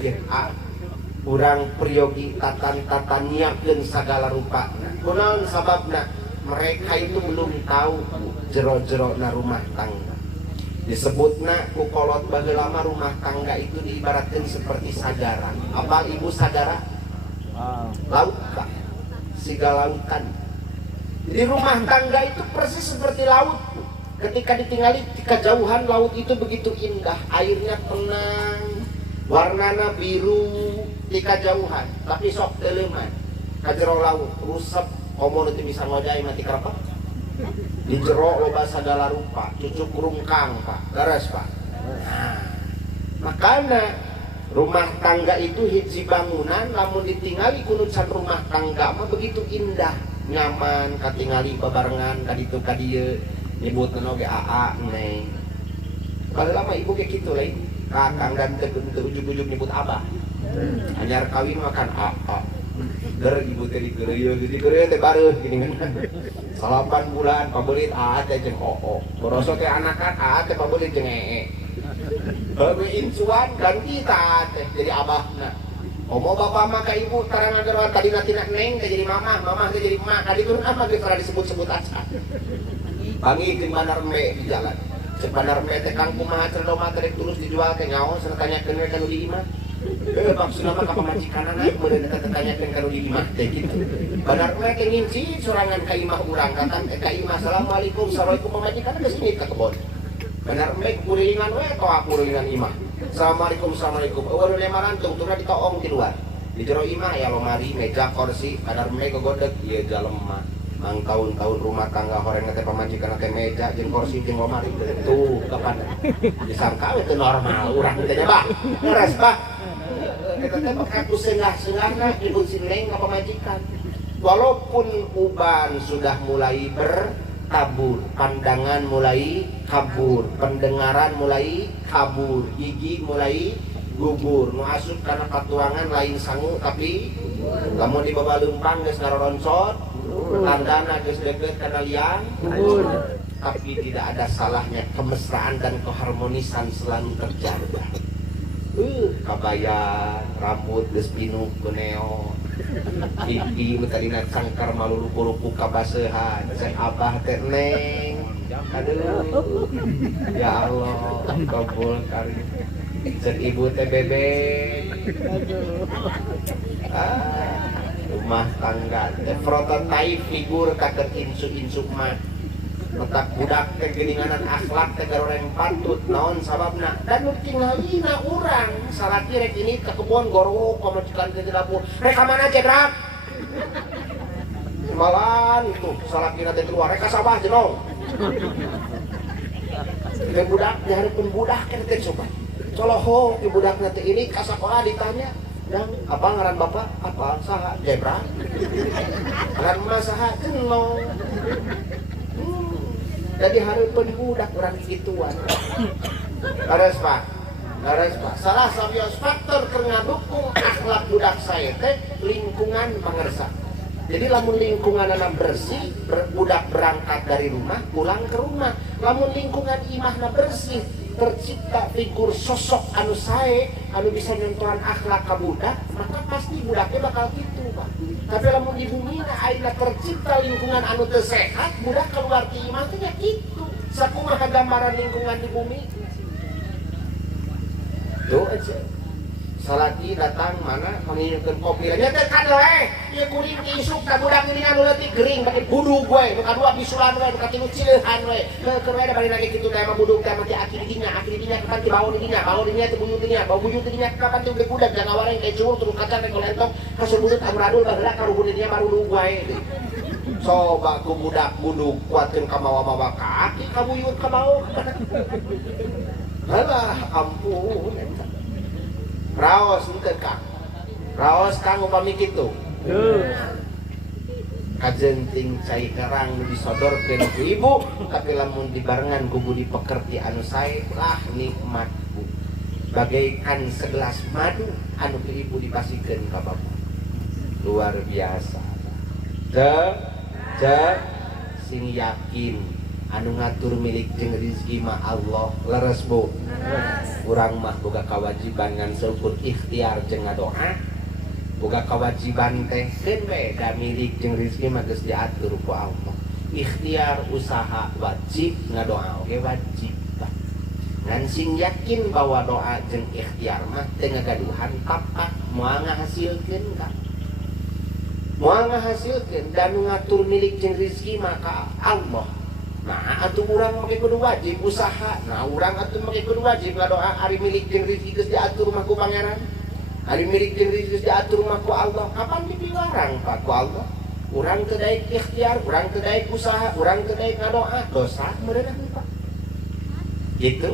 urang priyogi tatan nyiapkeun sagala rupa. Kunaon sababna? Mereka itu belum tahu jero-jerona rumah tangga. Disebutna ku kolot bageula mah rumah tangga itu diibaratkan seperti sadara. Apa ibu sadara? Laut Pak. Siga lautan. Di rumah tangga itu persis seperti laut. Ketika ditinggali di kejauhan laut itu begitu indah, airnya tenang, warnana biru di kejauhan, tapi sok teleman. Kajero laut rusep, komo nanti bisa ngojai mati kerapa. Di jero loba sagala rupa, cucuk rungkang Pak, garas Pak. Nah, makanya rumah tangga itu hiji bangunan, lamun ditinggali kunucan rumah tangga mah begitu indah, nyaman, katingali babarengan kaditu kadieu, nyebutna oge aa neng. Kalau lama ibu kayak gitu lain, kakang dan ujug-ujug nyebut abah. Anyar kawin makan aa. Ger ibu teh digeureuy teh bareuh gini kan. 8 bulan pabelit aa teh jeung oo. Boroso teh anakan aa teh pabelit jeung ee. Heueuh incuan ganti tah teh jadi abahna. Omo bapak mah ka ibu tarang ageroan tadi tina neng teh jadi mamah teh jadi emak. Kadi turun apa ge tara disebut-sebut aca. Pangi jeung Bandar Embe di jalan. Cek Bandar Embe teh kang kumaha cerdo mah teh tulus dijual teh ngaon cenah tanyakeun we ka nu di imah. Maksudna mah ka pamajikanana meureun teh tanyakeun ka nu di imah teh kitu. Bandar Embe teh nginci sorangan ka imah urang katan ka imah assalamualaikum pamajikanana geus ini ka kebon. Bandar Embe kurilingan we toa kurilingan imah. Assalamualaikum. Eueuh lemaran tungtungna ditoong di luar. Di jero imah aya lomari, meja, kursi, Bandar Embe gogodeg ieu jalema. Mang tahun-tahun rumah tangga horeng teh pamajikan teh meja jeung kursi jeung lomari tuh kapan disangka itu normal urang teh Pak. Beres Pak. Eta teh kaku sengah-sengahna ibu sineng ka pamajikan. Walaupun uban sudah mulai bertabur, pandangan mulai kabur, pendengaran mulai kabur, gigi mulai gugur, nu asup kana katuangan lain sangu tapi lamun dibawa leumpang geus ngaroroncot, tandana geus deukeut kana liang, tapi tidak ada salahnya kemesraan dan keharmonisan selalu terjaga. Kabaya, rambut geus pinuk ku neon. Iki tadina sangkar maluluku-luku kabaseuhan, cek abah teh neng. Aduh. Ya Allah, kabulkan. Cek ibu teh bebek. Rumah tangga teh prototipe figur ka insu-insu mah. Letak budak teh geuninganan akhlak teh garoreng patut naon sababna dan nu tinggalina urang salaki rek ini ka kebon gorok pamajikan ke dapur rek ka mana cedrak malan tuh salakina teh keluar rek ka sabah jenong teh budak dihareupeun budak teh coba coloho di budakna teh ini ka sakola ditanya dan apa ngaran bapak apa saha jebrak ngaran mah saha jenong. Jadi hareupeun budak urang gituan. Gares Pak. Salah sabios faktor keur ngadukung akhlak budak saya teh lingkungan pangarsa. Jadi lamun lingkunganna bersih, budak berangkat dari rumah pulang ke rumah. Lamun lingkungan imahna bersih, tercipta figur sosok anu sae, anu bisa nyontohan akhlak ka budak, maka pasti budaknya bakal gitu, Pak. Tapi lamun di bumi ayeuna tercipta lingkungan anu teu sehat, budak keluar ti imah teh nya kitu. Sakumaha gambaran lingkungan di bumi? Tuh aja. salaki datang mana menginginkan kopi aja tekan we ieu kuring isuk ka budak ini anu leutik gering bagi budug we nu kadua bisulan we nu katilu cilehan we keur we da bari lagi kitu teh mah budug teh mah ti aki dinya kapan ti bau dinya teh buyut dinya bau buyut dinya kapan ti budak jangan wareng kayak cur turun kacan teh kolentong kasur budut amradul baheula ka ruhun dinya baru budug we coba ku budak budug kuatkeun ka mawa-mawa ka aki ka buyut ka bau alah ampun raos ente kang raos kang upami kitu kajenting cai kerang disodorkeun ku ibu tapi lamun dibarengan ku budi pekerti anu sae lah nikmat bu bagaikan segelas madu anu ku ibu dipasikeun ka bapak luar biasa sing yakin anu ngatur milik jeung rezeki mah Allah leres bu urang mah boga kewajiban ngan seukur ikhtiar jeung ngadoa boga kewajiban teh keun we da milik jeung rezeki mah geus diatur ku Allah ikhtiar usaha wajib ngadoa oge wajib ngan sing yakin bahwa doa jeung ikhtiar mah teu ngagaduhan tapak moal ngahasilkeun ka moal ngahasilkeun dan ngatur milik jeung rezeki mah ka Allah. Nah, atuh urang make kudu wajib usaha. Nah, urang atuh make kudu wajib ngadoa ari milik jeung rezeki geus diatur mah ku pangeran. Ari milik jeung rezeki geus diatur mah ku Allah. Kapan dipilarang Pak ku Allah? Urang teu daek ikhtiar, urang teu daek usaha, urang teu daek ngadoa, dosa meureunah Pak. Gitu.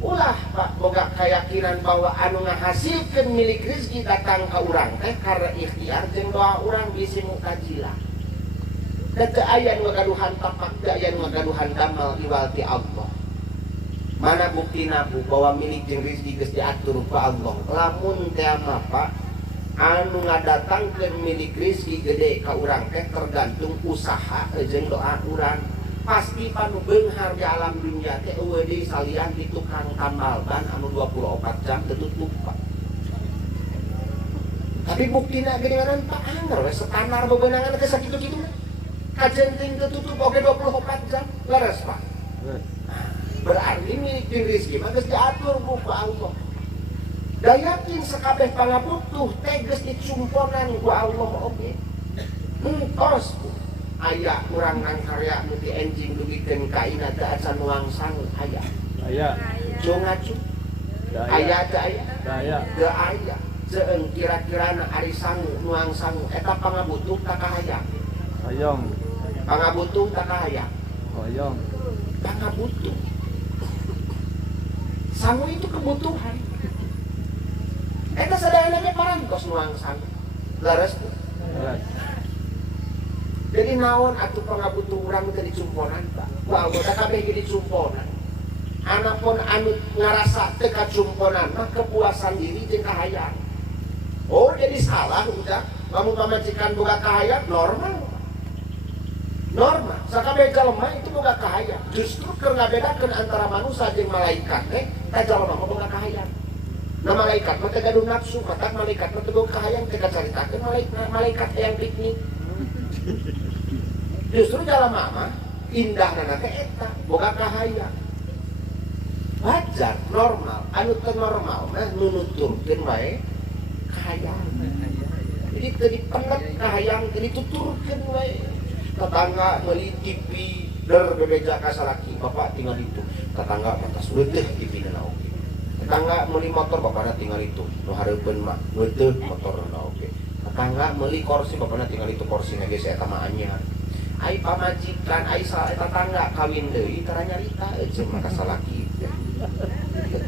Ulah Pak boga keyakinan bahwa anu ngahasilkeun milik rezeki datang ka urang teh karena ikhtiar jeung doa urang bisi mukajilah. Teu aya nu ngagaduhan tapak, teu aya nu ngagaduhan damal iwalti Allah. Mana buktina bu bahwa milik jeung rezeki geus diatur ku Allah. Lamun teh mah Pak anu ngadatangkeun milik rezeki gede ka urang teh tergantung usaha jeung doa urang. Pasti panu beunghar di alam dunia teh eueuh deui salian di tukang tambal ban anu 24 jam teu tutup Pak. Tapi buktina geuningan Pak anggar we standar bebeunangan teh sakitu-kitu. Kajenting ketutup oke 24 jam leres Pak. Berarti milik jeung rezeki mah geus diatur ku Allah. Da yakin sakabeh pangabutuh teh geus dicumponan ku Allah oge. Engkos aya urang ngangkarya nu di enjing dugikeun ka ina teh acan wangsang aya. Aya. Jongacu. Aya teh aya. Aya. Teu aya. Seueung kira-kirana ari sangu nuang sangu eta pangabutuh tak kahayang. Hayang. Pangabutuh tak kahayang. Hayang. Pangabutuh. Sangu itu kebutuhan. Eta sadayananya parangtos nuang sangu. Leres bu. Leres. Jadi naon atuh pangabutuh urang teh dicumponan Pak. Ku anggota kabeh ge dicumponan. Anapun anu ngarasa teu kacumponan mah kepuasan diri jeung kahayang. Oh jadi salah udah. Lamun pamajikan boga kahayang normal. Normal. Sakabeh jalema itu boga kahayang. Justru keur ngabedakeun antara manusia jeung malaikat teh ta jalema mah boga kahayang. Nah malaikat mah teu gaduh nafsu, matak malaikat mah teu boga kahayang teh kacaritakeun malaikat yang piknik. Justru jalema mah indahna teh eta boga kahayang. Wajar, normal, anu teu normal mah nunuturkeun wae kahayang. Jadi teu dipenet kahayang, teu dituturkeun wae. Tetangga meuli TV der bebeja ka salaki, bapak tinggal itu. Tetangga mah tas leuteih TV-na oge. Tetangga meuli motor, bapakna tinggal itu. Nu hareupeun mah leuteih motorna oge. Tetangga meuli kursi, bapakna tinggal itu kursina geus eta mah anyar. Ai pamajikan, ai tetangga kawin deui tara nyarita jeung mah ka salaki.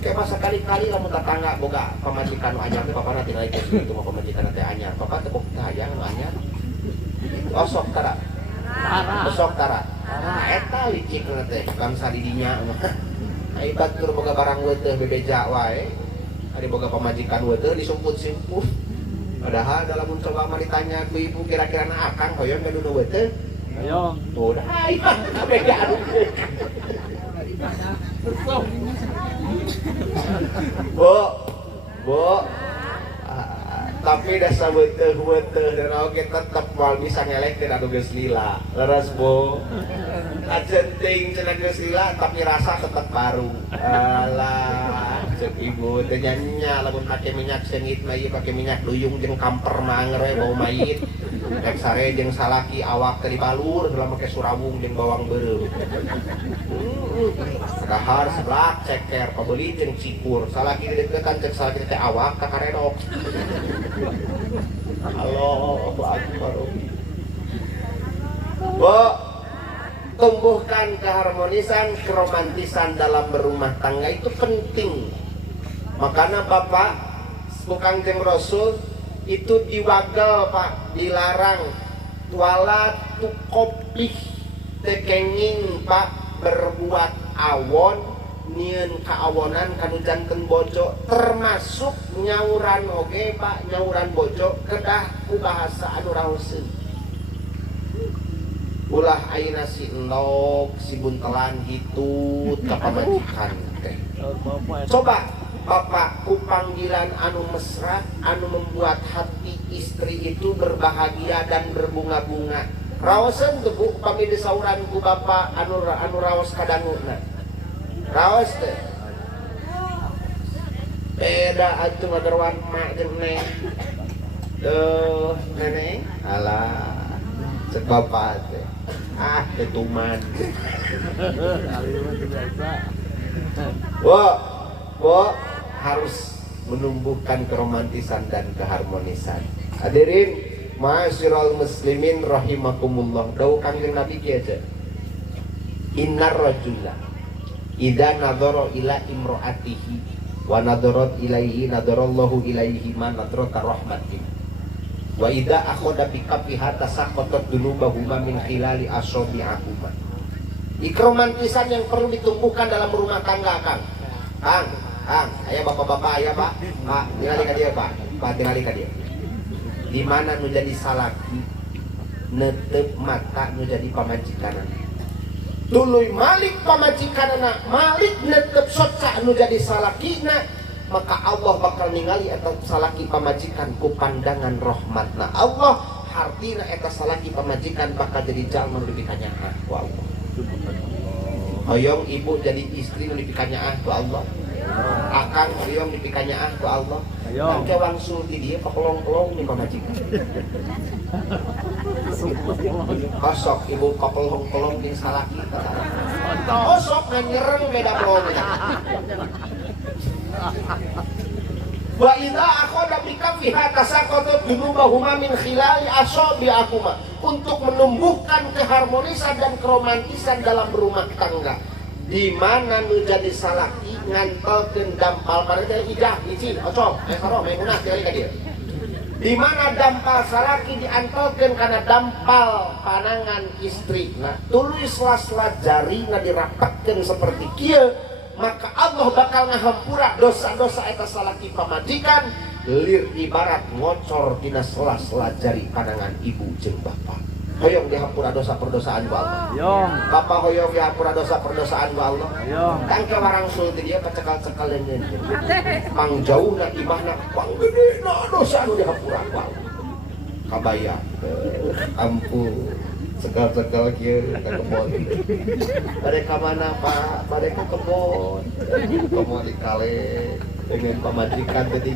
Kayak masa kali-kali lamun tetangga boga pamajikan nu anyar teh bapakna tinggal itu mah pamajikan teh anyar. Bapak teh kok hayang nu anyar. Osok tara. Osok tara. Nah eta licikna teh bangsa di dinya mah. Ai batur boga barang leuteih bebeja wae. Ari boga pamajikan leuteih disumput-sumput. Padahal dalam coba mah ditanya ku ibu kira-kira na akang hoyong gaduh nu leuteih. Hoyong. Tuh dah ai beda anu. Bu, tapi dasa beteuh dan oke tetep moal bisa ngelek anu geus lila leres bo ajenting cenah geus lila tapi rasa tetep baru alah cek ibu teh nya lamun make minyak sengit mah ieu make minyak duyung jeung kamper mangre bau mayit rek sare jeung salaki awak teh dibalur heula make surawung jeung bawang beureum dahar seblak ceker pabeli jeung cikur salaki deukeutan cek salaki teh awak ka karedok. Allahu Akbar. Tumbuhkan keharmonisan, keromantisan dalam berumah tangga itu penting. Makanya Bapak bukan jeung Rasul itu diwagel Pak, dilarang wala tukopih tekenging Pak berbuat awon nien kaawonan kanu janten bojo termasuk nyauran oge Pak nyauran bojo kedah ku bahasa anu raoseun ulah ayeuna si endog si buntelan gitu ka pamajikan teh coba Bapak ku panggilan anu mesra anu membuat hati istri itu berbahagia dan berbunga-bunga raoseun teu Bu pami disauran ku Bapak anu raos kadanguna raos teh beda atuh ngagarwan mak jeung neng neneng alah cek bapak teh ketuman wo harus menumbuhkan keromantisan dan keharmonisan. Hadirin ma'asyiral muslimin rahimakumullah dawuh Kanjeng Nabi kieu aja innar rajula idza nadhara ila imraatihi wa nadarat ilaihi nadarallahu ilaihi ma nadrata rahmatin wa idza akhadha bi kafiha tasaqatat dunubahuma min khilali asabi'ahuma. Ikromantisan yang perlu ditumbuhkan dalam rumah tangga Kang. Aya bapak-bapak aya Pak. Pak, tingali ka dieu Pak. Pak tingali ka dieu. Di mana nu jadi salaki netep mata nu jadi pamajikanana. Tuluy malik pamajikanana malik netep soca nu jadi salakina maka Allah bakal ningali eta salaki pamajikan ku pandangan rahmatna Allah hartina eta salaki pamajikan bakal jadi jalma nu dipikanyaah ku Allah. Hoyong ibu jadi istri nu dipikanyaah ku Allah. Akang hoyong dipikanyaah ku Allah. Angke wangsul di dieu pakolong-kolong di pamajikan. Kosok ibu kopelong-kolong di salaki kosok nyereng beda pelongnya wa idza akhadha bikafiha tasaqatat dunubahuma min khilali asabi'ahuma untuk menumbuhkan keharmonisan dan keromantisan dalam rumah tangga di mana nu jadi salaki ngantelkeun dampal parete idah hiji ocok saro mengunah dari ka dieu di mana dampal salaki diantelkeun kana dampal panangan istri. Nah, tuluy sela-sela jarina dirapatkeun seperti kieu, maka Allah bakal ngahampura dosa-dosa eta salaki pamajikan lir ibarat ngocor dina sela-sela jari panangan ibu jeung bapak. Hoyong dihampura dosa perdosaan ku Allah. Bapak hoyong dihampura dosa perdosaan ku Allah. Tangke warangsul ti dieu pacekal-cekal leungeun. Pangjauhna imahna panggedena dosa anu dihampura ku Allah. Kabaya. Ampun. Cekal-cekal kieu ka kebon. Bade ka mana Pak? Bade ka kebon. Kebon di kale dengan pamajikan tadi.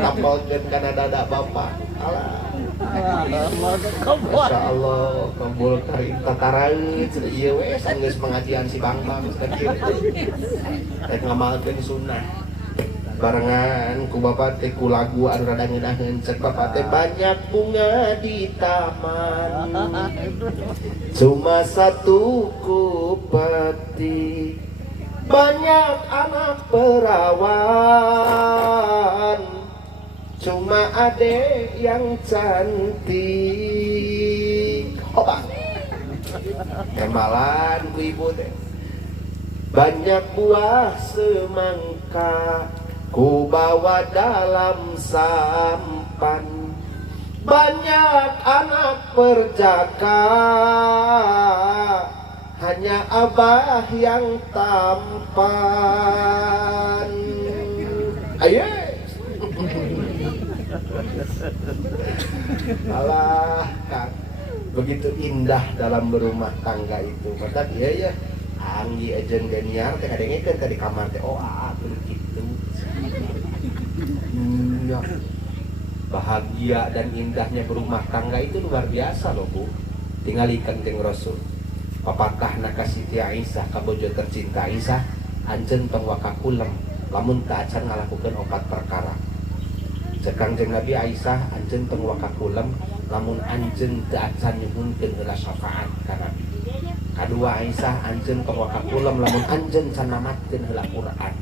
Tapalkeun kana dada bapak. Alah. Masya Allah, kembul karing tataraeun ieu we sanggeus pengajian si Bang-bang teh kieu. Rek ngamalkeun sunnah. Barengan ku bapak teh ku lagu anu rada ngeunaheun cek bapak teh banyak bunga di taman. Cuma satu kupati banyak anak perawan. Cuma ade yang cantik. Oba. Kemalan ku ibu teh. Banyak buah semangka ku bawa dalam sampan. Banyak anak perjaka hanya abah yang tampan. Ayo. Alah, Kang, begitu indah dalam berumah tangga itu. Padahal iya ya, anggi ajen ganiar teh kadengekeun ka di kamar teh. Oh, kudu kitu. Ya. Bahagia dan indahnya berumah tangga itu luar biasa loh, Bu. Tinggalikan jeung Rasul. Papatahna ka Siti Aisyah ka bojo tercinta Aisyah, anjeun tong wakakulem lamun teu acan ngalakukeun 4 perkara. Cekang jeung Nabi Aisyah, anjeun tong wakakulem lamun anjeun teu acan nyuhunkeun heula syafaat ka Nabi. Kadua Aisyah, anjeun tong wakakulem lamun anjeun can namatkeun heula Quran.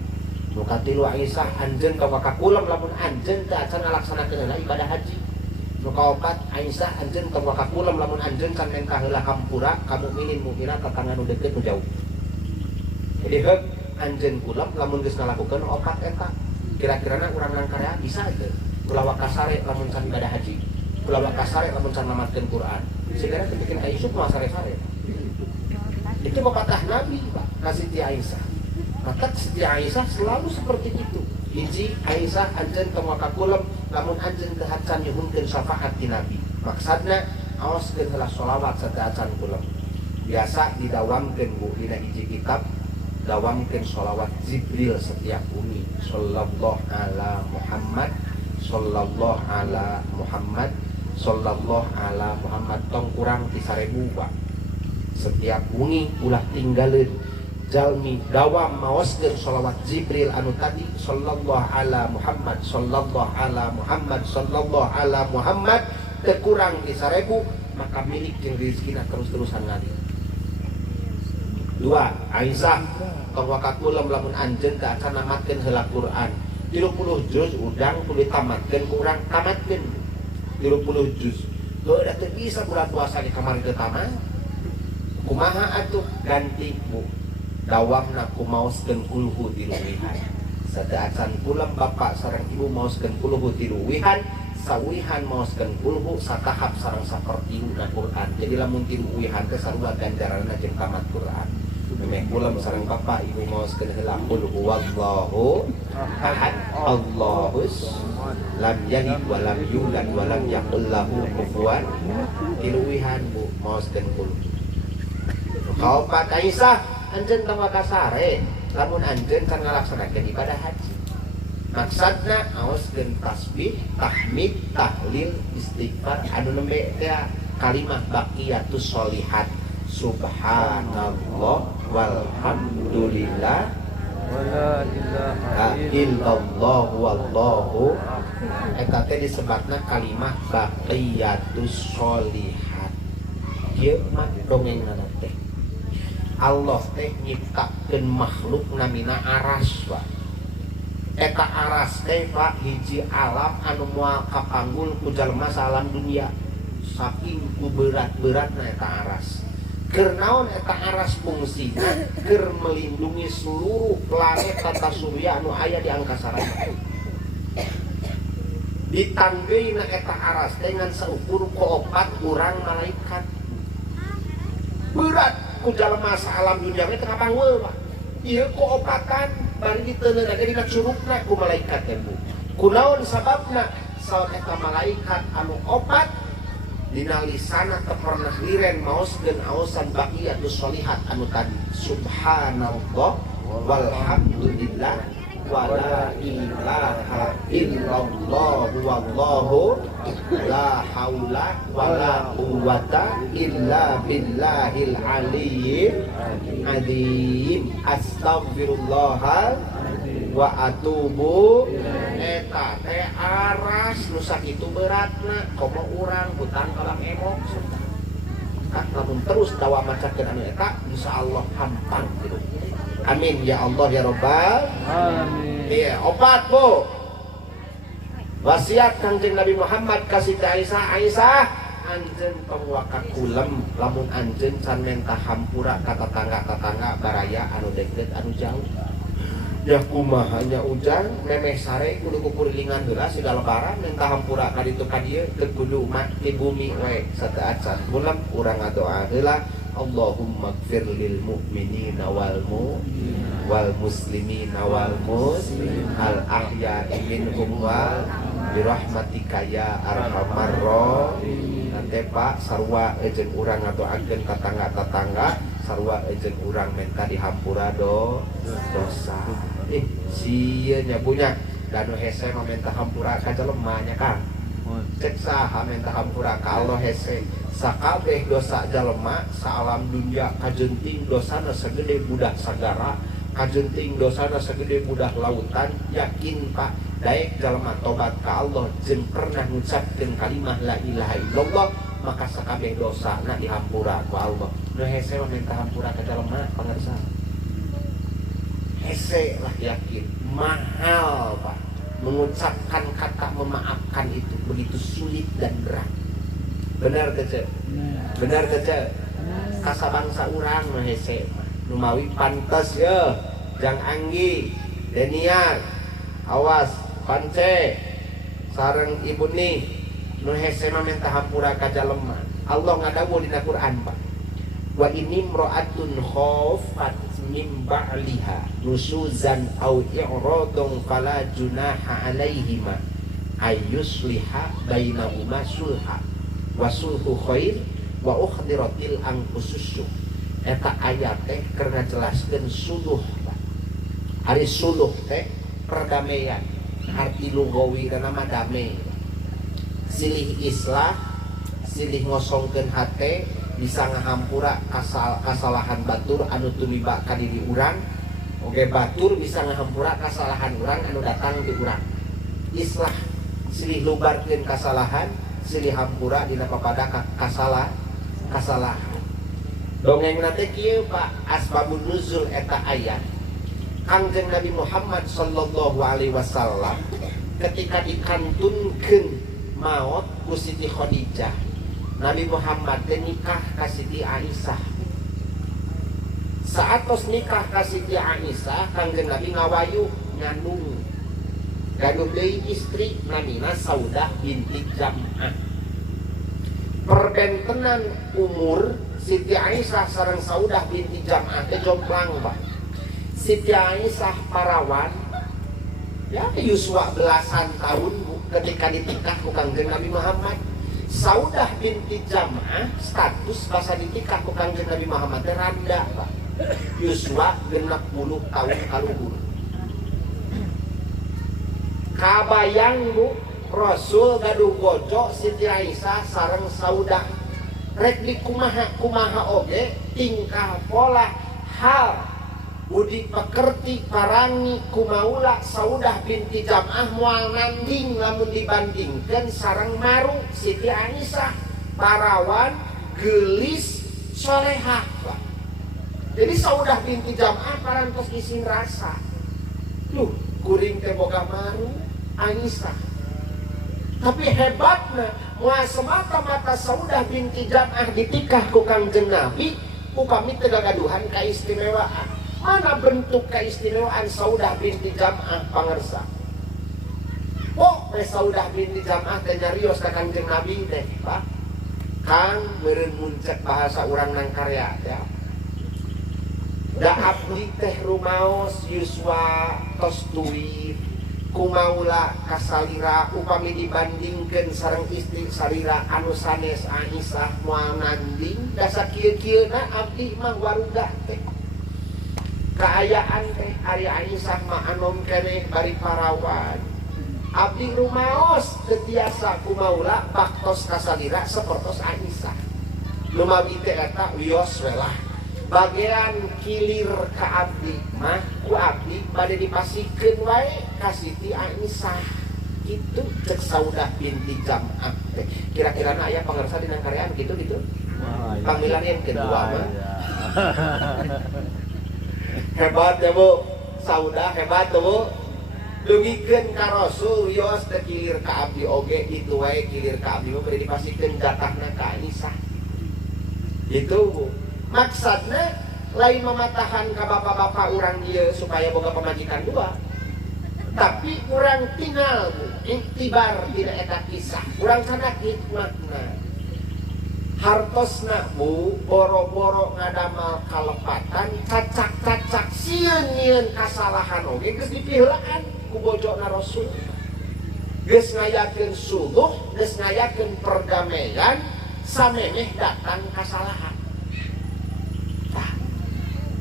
Nu katilu Aisyah, anjeun tong wakakulem lamun anjeun teu acan ngalaksanakeun heula ibadah haji. Nu kaopat Aisyah, anjeun tong wakakulem lamun anjeun can mentah heula hampura ka mukminin mukminat tetangga nu deukeut nu jauh. Jadi heuk anjeun kulem lamun geus ngalakukeun 4 eta. Kira-kirana urang nangkarea bisa teu? Kulawa kasare lamun can ibadah haji. Kulawa kasare lamun can namatkeun Quran. Sigana teu bikin Aisyah mah sare-sare. Itu pepatah Nabi, Pak, ka Siti Aisyah. Maka Siti Aisyah selalu seperti itu. Hiji Aisyah anjeun tong wakakulem lamun anjeun teu acan nyuhunkeun syafaat ti Nabi. Maksudna aoskeun heula sholawat sateu acan kulem. Biasa didawamkeun Bu dina hiji kitab, dawamkeun sholawat Jibril setiap uni. Sallallahu ala Muhammad, sallallahu ala Muhammad, sallallahu ala Muhammad, tong kurang ti 1000 Pak. Setiap uni ulah tinggalin jalmi dawam maoskeun sholawat Jibril anu tadi, sallallahu ala Muhammad, sallallahu ala Muhammad, sallallahu ala Muhammad, teu kurang ti 1000, maka milik jeung rezekina terus-terusan ngalir. 2 Aisyah tong wakakulem lamun anjeun teu acan namatkeun heula Quran 30 juz udang kudu tamatkeun ku urang tamatkeun 30 juz. Heuh da teu bisa bulan puasa di kamar teu tamat. Kumaha atuh ganti Bu dawamna kumaoskeun kulhu tiluwihan. Sateu acan kulem bapak sareng ibu maoskeun kulhu tiluwihan, sawihan maoskeun kulhu satahap sareng sapertiuna Quran. Jadi lamun tiluwihan teh sarua ganjaranna jeung tamat Quran. Memeh kulem sareng bapak ibu maoskeun heula qul huwallahu ahad Allahus lam yalid wa lam yulad wa lam yakul lahu kufuwan. Tiluwihan Bu maoskeun kulhu. Kaopat Aisyah, anjeun tong wakasare lamun anjeun can ngalaksanakeun ibadah haji. Maksudna aoskeun tasbih, tahmid, tahlil, istighfar anu nembe teh kalimah baqiyatus sholihat. Subhanallah walhamdulillah wala ilaha illallah wallahu eta teh disebutna kalimah baqiyatus sholihat. Ieu mah dongenganna teh Allah teh nyiptakeun makhluk namina aras, Pak. Eta aras teh Pak hiji alam anu moal kapanggul ku jalma salam dunia. Saking ku berat-beratna eta aras. Keur naon eta aras fungsina? Keur melindungi seluruh planet tata surya anu aya di angkasa raya. Ditanggeuna eta aras teh ngan saukur ku 4 urang malaikat. Berat ku jalma salam dunia teh kapanggul, Pak. Ieu ku opatan bari diteuneun dina curugna ku malaikat teh Bu. Kunaon sababna? Saon eta malaikat anu opat dina lisana teu pernah liren maoskeun aosan baqiyatus sholihat anu tadi. Subhanallah walhamdulillah wala ilaha illallah wallahu la haula wala quwwata illa billahil aliyyil azim. Astagfirullah wa atubu. Eta teh aras nu sakitu beratna komo urang hutang kalang emok. Namun terus dawa macakeun anu eta insyaallah hampang gitu. Amin ya Allah ya Rabbal alamin. Iya, 4 Bu. Wasiat Kangjeng Nabi Muhammad ka Siti Aisyah, Aisyah anjeun tong wakakulem lamun anjeun can mentah hampura ka tetangga-tetangga baraya anu deket anu jauh. Ya kumaha nya ujang memeh sare kudu kupurilingan heula siga lebaran mentah hampura ka ditu ka dieu teu kudu mati bumi we sateu acan kulem urang ngadoa heula Allahumma gfir lil mu'minina wal muslimina wal muslim al ahya'i minhum wal birahmatika ya arhamar rahimin. Nanti Pak sarua ejen urang atau agen tetangga-tetangga sarua ejen urang minta dihampura dosa. Sia nyabunya ganu hese minta hampura ka jelemanya Kang. Cek saha minta hampura ka Allah hese. Sakabeh dosa jelema sa alam dunia kajenting dosana segede budak sagara, kajenting dosana segede budak lautan. Yakin Pak daek jelema tobat ka Allah jeung pernah ngucapkeun kalimah la ilaha illallah, maka sakabeh dosana dihampura ku Allah. Nu hese minta hampura ka jelema pangarsa. Hese lah yakin, mahal Pak. Mengucapkan kata memaafkan itu begitu sulit dan berat. Benar kece? Benar kece? Kasabangsa urang nu hese nu mawi pantes ya. Jang Anggi, Deniar, awas Pance, sareng ibu nih nu hese mah minta hampura ka jalema. Allah ngadawuh dina Quran Pak. Wa ini mra'atun khafat min ba'liha nusuzan aw i'radun fala junaha 'alaihima ayyusliha bainahuma sulha wa sulhu khair wa ukhdiratil anfusus. Eta ayat teh keur ngajelaskeun suluh Pak. Ari suluh teh perdamaian. Arti lugawi nama damai. Silih islah, silih ngosongkeun hate, bisa ngahampura kasalahan batur anu tumiba ka diri urang. Oge batur bisa ngahampura kasalahan urang anu datang di urang. Islah silih lubarkeun kasalahan, silih hampura dina papada kasalahan. Dongeng nate kieu Pak, asbabun nuzul eta ayat. Kangjeng Nabi Muhammad sallallahu alaihi wasallam ketika dikantunkeun maot ku Siti Khadijah, Nabi Muhammad teh nikah ka Siti Aisyah. Saatos nikah ka Siti Aisyah, Kangjeng Nabi ngawayuh ngandung. Gaduh deui istri namina Saudah binti Jam'ah. Perbentenan umur Siti Aisyah sareng Saudah binti Jam'ah teh jomplang Pak. Siti Aisyah parawan ya yuswa belasan tahun ketika ditikah ku Kangjeng Nabi Muhammad. Saudah binti Jam'ah status basa ditikah ku Kangjeng Nabi Muhammad teh randa Pak. Yuswa 60 tahun kaluhur. Kabayang Bu, Rasul gaduh bojo Siti Aisyah sareng Saudah. Rek di kumaha oge tingkah pola hal budi pekerti parangi kumaula Saudah binti Jam'ah moal nanding lamun dibandingkeun sareng maru Siti Aisyah parawan geulis solehah Pak. Jadi Saudah binti Jam'ah parantos isin rasa. Duh, kuring teh boga maru Aisyah. Tapi hebatna moal semata-mata Saudah binti Jam'ah ditikah ku Kangjeng Nabi, upami teu gagaduhan kaistimewaan. Mana bentuk keistimewaan Saudah binti Jam'ah pangersa? Oh, Saudah binti Jam'ah teh nyarios ka Kangjeng Nabi teh, Pak. Kang meureun muncak bahasa urang nang karya ya. Da abdi teh rumaos yuswa tos tuwir kumaula kasalira upami dibandingkeun sareng istri salira anu sanes Aisyah moal nanding da sakieu-kieuna abdi mah waruga teh. Kaayaan teh ari Aisyah mah anom keneh bari parawan. Abdi rumaos tetiasa kumaula baktos kasalira sapertos Aisyah. Lumawi teh eta wios we lah. Bagian kilir ka abdi mah ku abdi bade dipasikeun wae ka Siti Aisyah. Kitu cek Saudah binti Jam'ah teh. Kira-kirana aya pangarsa dina karyaan kitu. Panggilan yang kedua mah. Hebat ya Bu, Saudah hebat tuh Bu. Dugikeun ka Rasul wios teh kilir ka abdi oge itu wae kilir ka abdi bari dipasikeun jatahna ka Aisyah. Itu Bu. Maksudna lain mematahan ka bapak-bapak urang ieu supaya boga pamajikan dua. Tapi urang tinggal Bu, iktibar dina eta kisah. Urang kana hikmatna. Hartosna Bu, boro-boro ngadamal kalepatan, cacak-cacak sieun-nyieun kasalahan oge geus dipiheulaan ku bojona Rasul. geus ngayakeun suluh, geus ngayakeun perdamaian, samemeh datang kasalahan. Nah,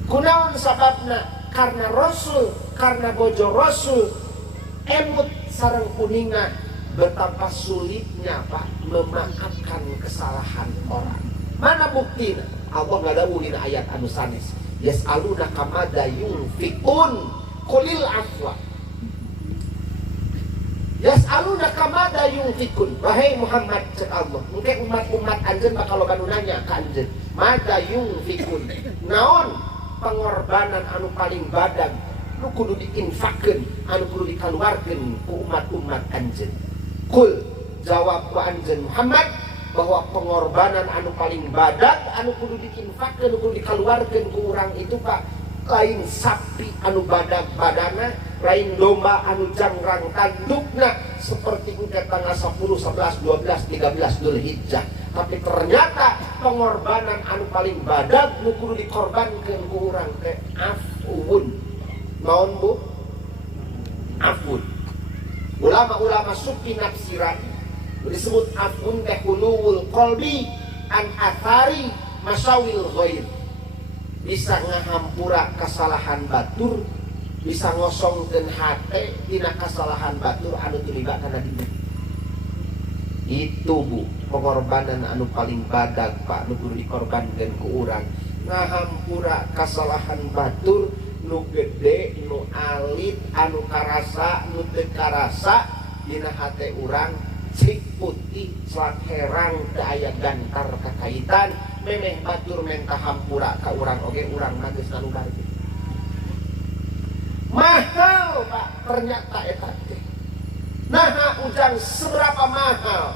kunaon sababna? Karena Rasul, karena bojo Rasul emut sareng kuningna betapa sulitnya Pak memaafkan kesalahan orang. Mana buktinya? Allah ngadawu dina ayat anu sanes, yas'aluna kamada yunfiqun qulil afwa. Yas'aluna kamada yunfiqun. Wahai Muhammad cek Allah, mungkin umat-umat anjeun bakal loba nanya ka anjeun, mada yunfiqun. Naon pengorbanan anu paling badag nu kudu diinfakkeun, anu kudu dikaluarkeun ku umat-umat anjeun. Kul jawab ku anjeun Muhammad bahwa pengorbanan anu paling badag anu kudu diinfakkeun, anu kudu dikaluarkeun ku urang itu Pak, lain sapi anu badag badana, lain domba anu jangrang tandukna seperti engke tanggal 10, 11, 12, 13 Dzulhijjah. Tapi ternyata pengorbanan anu paling badag nu kudu dikorbankeun ku urang teh afun. Naon Bu? Afun. Ulama-ulama sufi nafsirai disebut afun teh hulul qalbi an athari masawil ghair. Bisa ngahampura kesalahan batur, bisa ngosongkeun hate dina kesalahan batur anu tuliba kana diri. Itu Bu, pengorbanan anu paling badag Pak nu kudu dikorbankeun ku urang. Ngahampura kesalahan batur nu gede, nu alit, anu karasa, nu teu karasa dina hate urang, cik putih, selak herang, teu aya gantar kakaitan, memeh batur menta hampura ka urang oge, urang mah geus ngalubar. Mahal Pak ternyata eta teh. Nah, ujang seberapa mahal?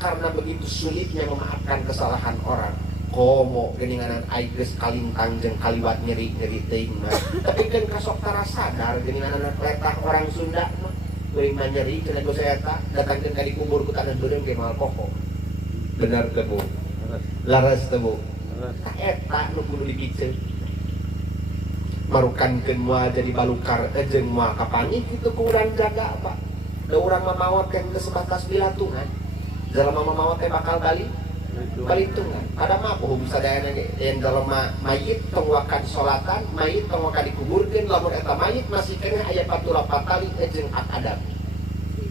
Karena begitu sulitnya memaafkan kesalahan orang. Komo geninganan ai geus kalintang jeung kaliwat nyeri-nyeri teuing mah. Tapi kan kasok tara sadar geninganan letah orang Sunda mah. Teuing mah nyeri cenah geus eta datangkeun ka dikubur ku tanah beureum ge moal koko. Bener teu Bu? Laras teu Bu? Ka eta nu kudu dipiceun. Marukankeun moal jadi balukar jeung moal kapangih kitu ku urang jaga Pak. Da urang mah maot kan geus sebatas bilatungan. Jalema mamawa teh bakal balitungan. Ada mah poho bisa dayana ge yen jalema mayit tong wakan salatan, mayit tong wakan dikuburkeun, lamun eta mayit masih keneh aya patura patali jeung akadab.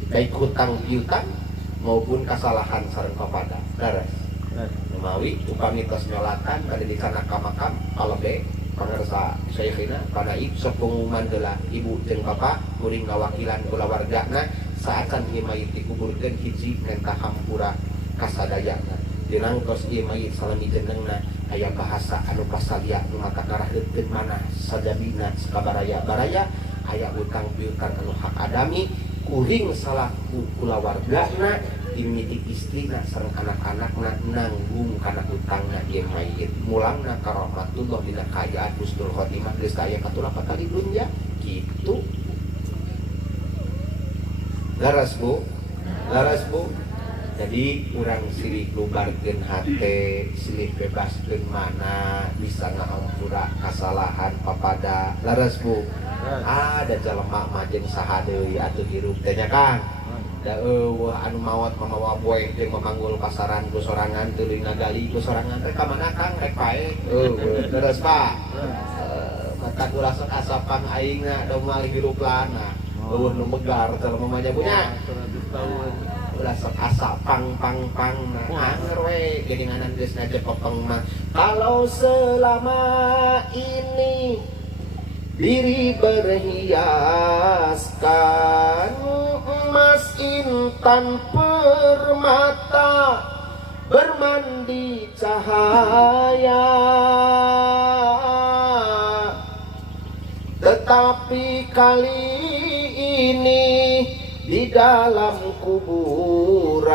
Baik hutang piutang maupun kesalahan sareng kepada daras. Memawi upami tos nyolatan bade dicana ka makam kalebe pangarsa syekhina panaib sok pengumuman heula ibu jeung bapak kuring ngawakilan kula wargana saacan ieu mayit dikuburkeun hiji nenta hampura kasadayana. Dirangkos ieu mayit salami jenengna aya bahasa anu pasalia nu matakarahkeun manah sadabina sakabaraya-baraya aya utang piutang anu hak adami kuring salaku kulawargana dimiliki istrina sareng anak-anakna nanggung kana hutangna ieu mayit. Mulangna karahmatullah dina kaayaan husnul khotimah geus aya katulah patali dunya kitu. Laras Bu, laras Bu. Jadi urang silih lubarkeun hate, silih bebaskeun mana, bisa ngahampura kasalahan papada. Laras Bu. Ada jelema mah jeung saha deui atuh hirup teh nya Kang. Da eueuh anu maot mamawa boe jeung memanggul pasaran ku sorangan tuluy ngagali ku sorangan teh ka mana Kang rek pae. Eueuh, terus Pak. Mata ulah sok asapan aingna da moal hirup lana. Eueuh nu megar jelema mah nya punya. Ulah sok asa pang anger we geninganan geus ngajepopeng mah. Kalau selama ini diri berhiaskan emas intan permata bermandi cahaya, tetapi kali ini di dalam kuburan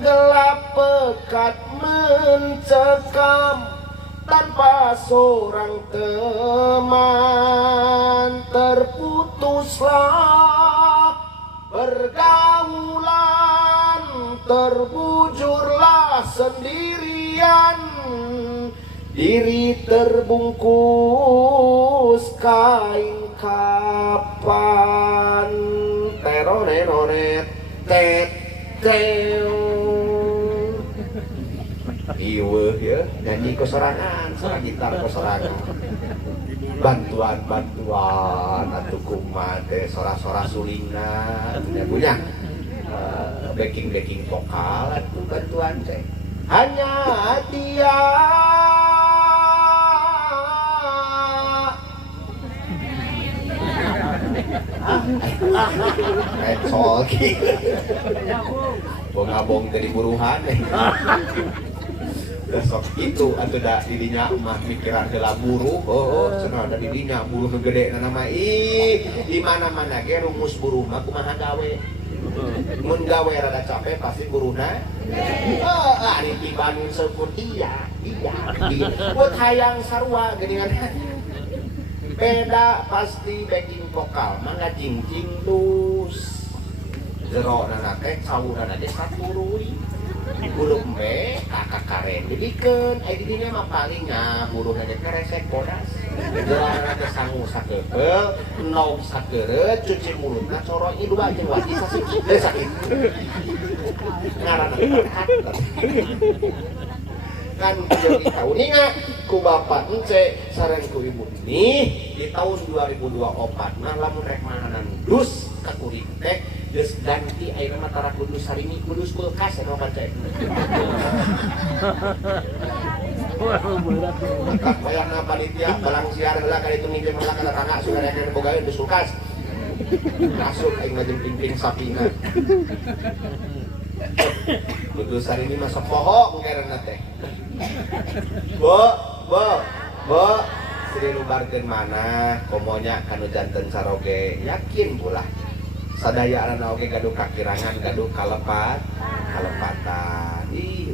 gelap pekat mencekam, tanpa seorang teman terputuslah pergaulan, terbujurlah sendirian, diri terbungkus kain kapan. Terone nonet tet ieu ya nyanyi ku sorangan sareng gitar ku sorangan bantuan atuh kumaha teh sora-sora sulingan punya backing vokal atuh bantuan teh hanya dia sol bong-abong jadi buruhan besok itu atuh da dirinya mah mikiran heula buruh cenah da dirinya buruh nu gede nama di mana-mana ge rumus buruh mah kumaha gawe mun gawe rada capek pasti buruhna ari tibanin seukur iya buat hayang sarua geuningan beda pasti backing vokal mangga jing dus jero nana teh cawurana teh saturuy bulung be kakak karen dibikeun aya di dinya mah palingnya buruhna teh resek bodas jero nana teh sangu sakeupel nom sakeureut cuci mulutna corong dua jeung wajib sasiki teh sakit ngaranna kan jadi tahun ini ku bapak ence sareng ku ibu ini di tahun 2024 nah lamun rek manganan dus ka kuring teh geus ganti ayeuna mah tara kudus sarimi kudus kulkas anu baca bayangna panitia balang siar heula ka ditu ngijeng heula ka tetangga sudah rek bogaeun dus kulkas masuk aing ngajeng pingping sapina kudus sarimi mah sepoho ngerenna teh Bo, seri lubarkeun mana komonya kanu janten saroge yakin pula sadaya anak oge gaduh kakirangan gaduh kalepatan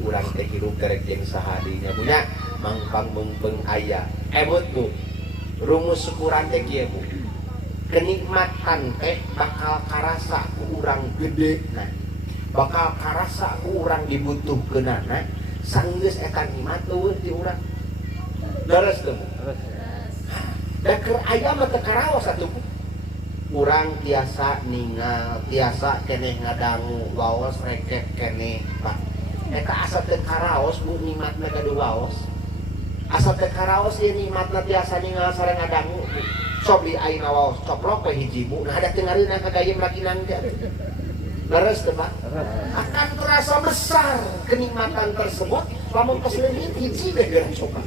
urang teh hirup derek jeung sahadinya punya mangpang mumpeng aya ebut Bu rumus syukuran teh kieu Bu kenikmatan teh bakal karasa ku urang gedena bakal karasa ku urang dibutuhkeunana sanggeus eta nikmat eueuh di urang leres teu da keur aya mah teu karaos atuh urang tiasa ningal tiasa keneh ngadangu waos reket keneh Pak eta asa teu karaos Bu nikmatna gaduh waos asa teu karaos ieu nikmatna tiasa ningal sareng ngadangu sok di ayeuna waos coplok we hiji Bu nah ada teu ngareuna ka gayem lakinan teh leres teu Pak akan terasa besar kenikmatan tersebut lamun kesleungit hiji deh geura coba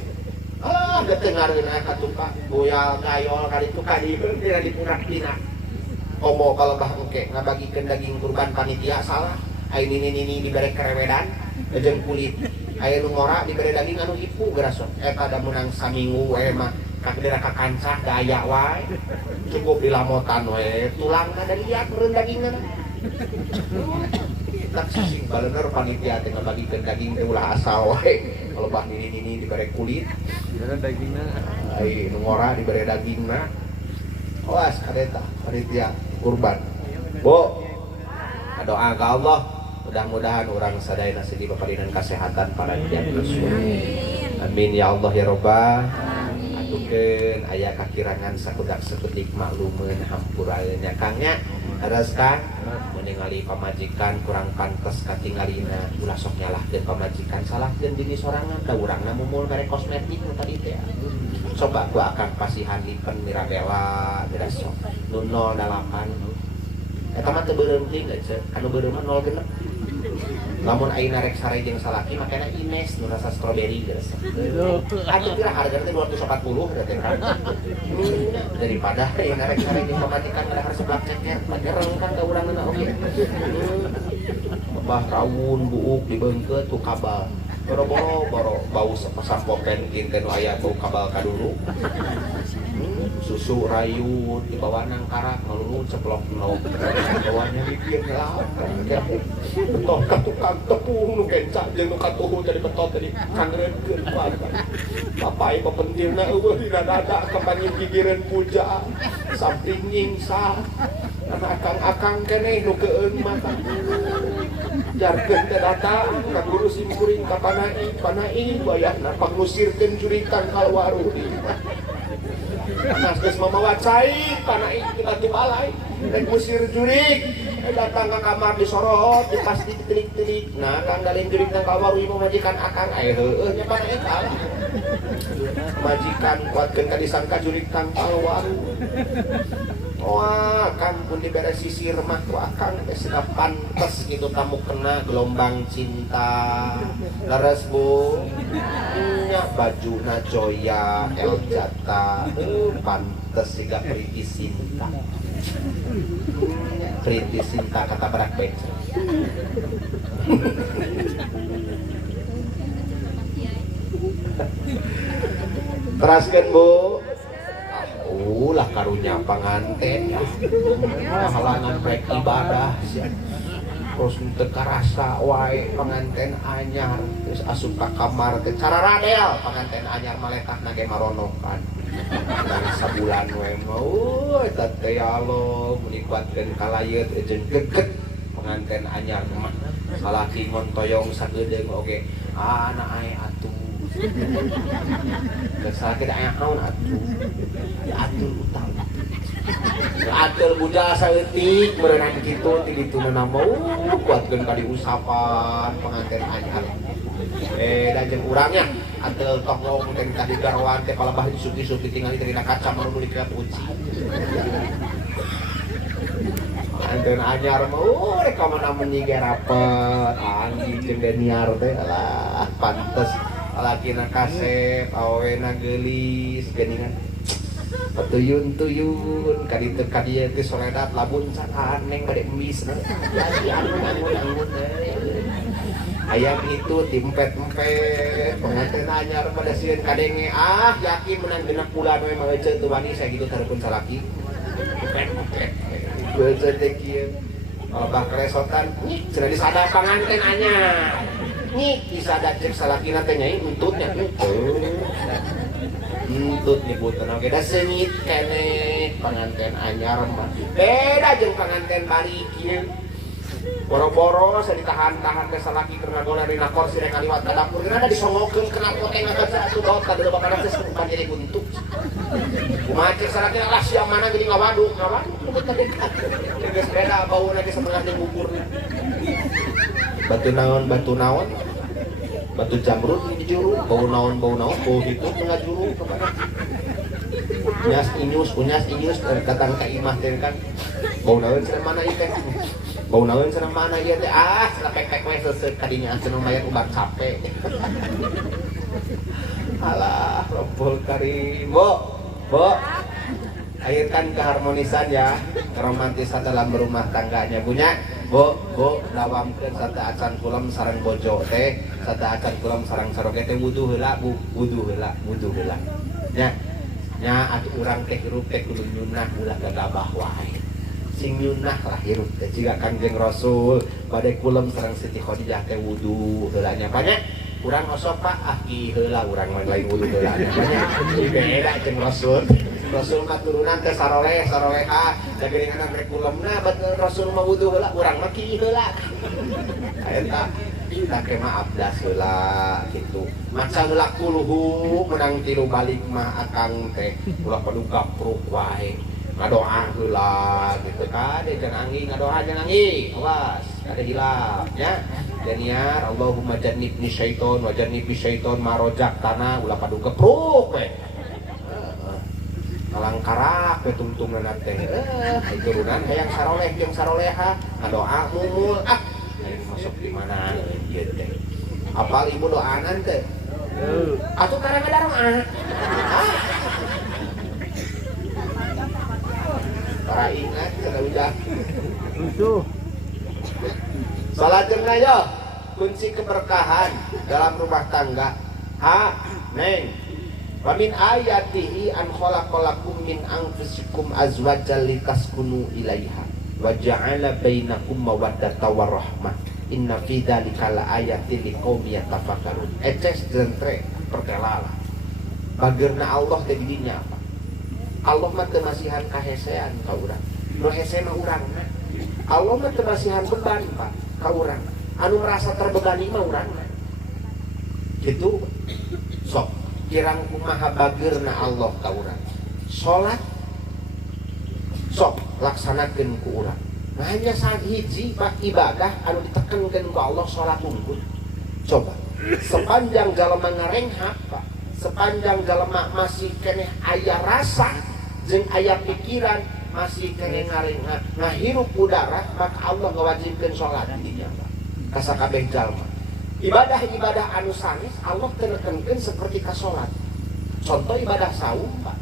geteu ngareuna ka tukang boyal gayol kali itu kadieu dina dipunak dina komo kalebah engke ngabagikeun daging kurban panitia salah aya nini dibere kerewedan jeung kulit aya nu ngora dibere daging anu ipu geura sok eta da meunang saminggu we mah kakdera ka kancah daya wae cukup dilamotan we tulangna da liat meureun dagingna tak sising balener panitia teh ngabagikeun daging teh ulah asal wae kalebah nini dibere kulit dibere dagingna ai nu ngora dibere dagingna awas kadeta panitia kurban Bu doa ke Allah mudah-mudahan orang sadayana sidi paparinan kesehatan para jamaah amin ya Allah ya Rabbal atukeun aya kakirangan sakudak sakutik maklumeun hampuraeunnya Kangnya haraskan meningali pamajikan kurang pantes katingalina ulah sok nyalahkeun pamajikan salahkeun diri sorangan da urangna mumul mere kosmetik nu tadi teh coba ku akan pasihan dipen mirabela beres sok 008 eta mah teu beureum ting geus anu beureum mah 06 lamun ayeuna rek sare jeung salaki makana Ines nu rasa strawberry geus atuh kira harga teh 240 berarti kan daripada ayeuna rek sare jeung pamajikan ada seblak ceker pagereng kan ka urangna oge bah rawun buuk dibeungkeun tu kabal boro-boro bau sasampoken kinten aya bau kabal kadulu susu rayun di bawah nangkarak ngalulu ceplok no bawahnya mikir lah betot ka tukang tepung nu kencak jeung nu katuhu tadi betot tadi kangreunkeun papai papentilna eueuh dina dada kepanyin gigireun puja samping nyingsa akang-akang keneh nu keueun mata jarkeun teh data ka guru simkuring ka panai bayahna pangusirkeun jurikan kalwaru Panas geus mamawa cai kana kita di balai rek musir jurig datang ke kamar disorot pasti ditelik-telik nah kang galing jurig nang kamar ieu majikan akang heueuh nya pana eta majikan kuatkeun ka disangka jurig tang palwaru wah kan pun dibere sisir mah ku akang geus pantes gitu tamu kena gelombang cinta leres bu nya bajuna joya eljata pantes siga Priti Sinta Priti Sinta kata berak beca teraskeun bu lah karunya panganten ya halangan rek ibadah terus teu karasa wae panganten anyar terus asup ka kamar teh cara radel panganten anyar maletahna ge maronokan dari sabulan we mau eta teh ya Allah menikmatkeun kalayeut jeung geget panganten anyar mah salaki ngontoyong sagedeung oge anak ae atuh salaki aya naon atuh atur utang atur budal saeutik merenang kitu ti dituna mau kuatkeun ka diusapan panganten anyar da jeung urangnya atel tongong teh tadi garwan teh palebah disugi-sugi tinggal di dina kaca manu dikira uci panganten anyar mah rek ka mana meuni ge rapet anjing jeung deniar teh alah pantes lalakina kasep awena geulis geuningan patuyun-tuyun kaditu kadieu teh soledat labun sakaan neng bade embisna jadi angun-angun aya kitu timpet-empet panganten anyar pada sieun kadenge yakin menang genep bulan we mah euceun teu wani sakitu tareupun salaki empet-empet euceun teh kieu loba keresotan cenah disada panganten anyar bisa dacek salakina teh nyai untutnya untut nyebutkeun oge da seungit keneh panganten anyar mah beda jeung panganten bari kieu boro-boro saditahan-tahan ke salaki keur ngagolar dina kursi rek kaliwat ka dapur geuna da disongokeun kana poteng ngaca atuh daot ka deuleu bakal teh bukan jadi buntuk kumaha cek salaki lah siang mana jadi ngawaduk leubeut teh geus beda bauna ge setengah jeung buburna batu naon batu jamrut di juru bau naon bau hidup tengah juru kepada unyas inyus katang ka imah teh kan bau naon cenah mana ieu teh bau naon cenah mana ieu teh cenah pek-pek we seuseut kadinya cenah mayat ubar capek alah robbul karim bo ayeurkan keharmonisan ya keromantisan dalam berumah tangganya punya bo dawamkeun sateuacan kulam sareng bojo teh sateuacan kulam sareng saroge teh wudu heula nya atuh urang teh hirup teh kudu nyunah ulah gagabah wae sing nyunah lah hirup teh jiga Kangjeng Rasul bade kulam sareng Siti Khadijah teh wudu heula nya banyak urang osok Pak heula urang lain wudu heula nya banyak beda jeung Rasul mah turunan teh saroleha da geuningan rek kulemna bat Rasul mah wudu heula urang mah kieu heula eta kita mah abdas heula kitu maca heula kuluhu menang tilu balik mah akang teh ulah padu gapruk wae ngadoa heula gitu kan jangan anggi ngadoa jangan anggi awas ada hilaf nya daniar Allahumma jannibni syaiton wa jannibi syaiton marojak tanah ulah padu gepruk we kalangkarak we tungtungan teh turunan hayang saroleh jeung saroleha ngadoa mumul masuk di mana ieu teh apal ibu doanan teh atuh karang ngadoa para ingat kada udah Tuh. salajeunna yo kunci keberkahan dalam rumah tangga neng wa min ayatihi an khalaqalakum min anfusikum azwajan litaskunu ilaiha wa ja'ala bainakum mawaddatan warahmah inna fi dzalika laayatin liqaumin yatafakkarun eces jentre pertelala bageurna Allah teh didinya apa Allah mah teu masihan kahesean ka urang nu hese mah urangna Allah mah teu masihan beban Pak ka urang anu merasa terbebani mah urangna gitu sok kirang kumaha bageurna Allah ka urang salat sok laksanakeun ku urang. Hanya saat hiji ibadah anu ditekenkeun ku Allah salat unggul. Coba sepanjang jalema ngarenghak Pak, sepanjang jalema masih keneh aya rasa jeung aya pikiran, masih keneh ngarenghak ngahirup udara, maka Allah ngawajibkeun salat di dinya Pak. Ka sakabeh jalma. Ibadah-ibadah anu sanes Allah tenekenkeun seperti ka salat. Contoh ibadah saum Pak.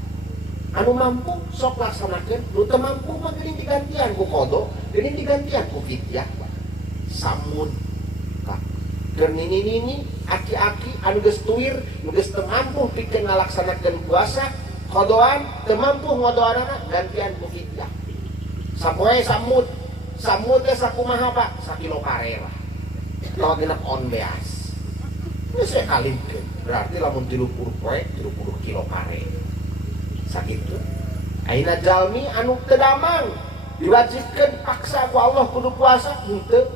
Anu mampu sok laksanakeun, nu teu mampu mah geuning digantian ku qada, geuning digantian ku fidyah Pak. Samud Pak. Keur nini aki-aki anu geus tuir, nu geus teu mampu pikeun ngalaksanakeun puasa, qadaan teu mampu ngodoanana gantian ku fidyah. Sapoe samud teh sakumaha Pak? 1 kilo pare lah. Tawa genep on beas. Geus kalikeun. Berarti lamun 30 poe 30 kilo pare. Sakitu. Ayeuna jalmi anu teu damang diwajibkeun paksa ku Allah kudu puasa henteu.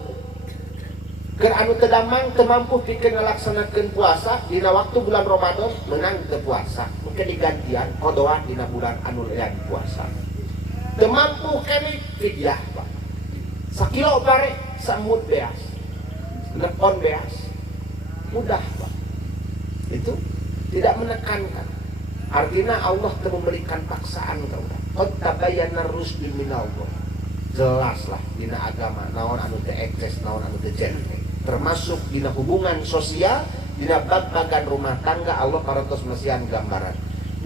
Keur anu teu damang teu mampu pikeun ngalaksanakeun puasa dina waktu bulan Ramadan meunang teu puasa. Mungkin digantian qadaan dina bulan anu lian puasa. Teu mampu keneh fidyah Pak. 1 kilo pare samud beas. Nepon beas. Mudah Pak. Itu tidak menekankan. Artinya Allah telah memberikan paksaan ke urang. Qad tabayyana rusdu minallah. Jelaslah dina agama naon anu teu ekses, naon anu teu jenteng. Termasuk dina hubungan sosial, dina bab-bagan rumah tangga Allah parantos mesian gambaran.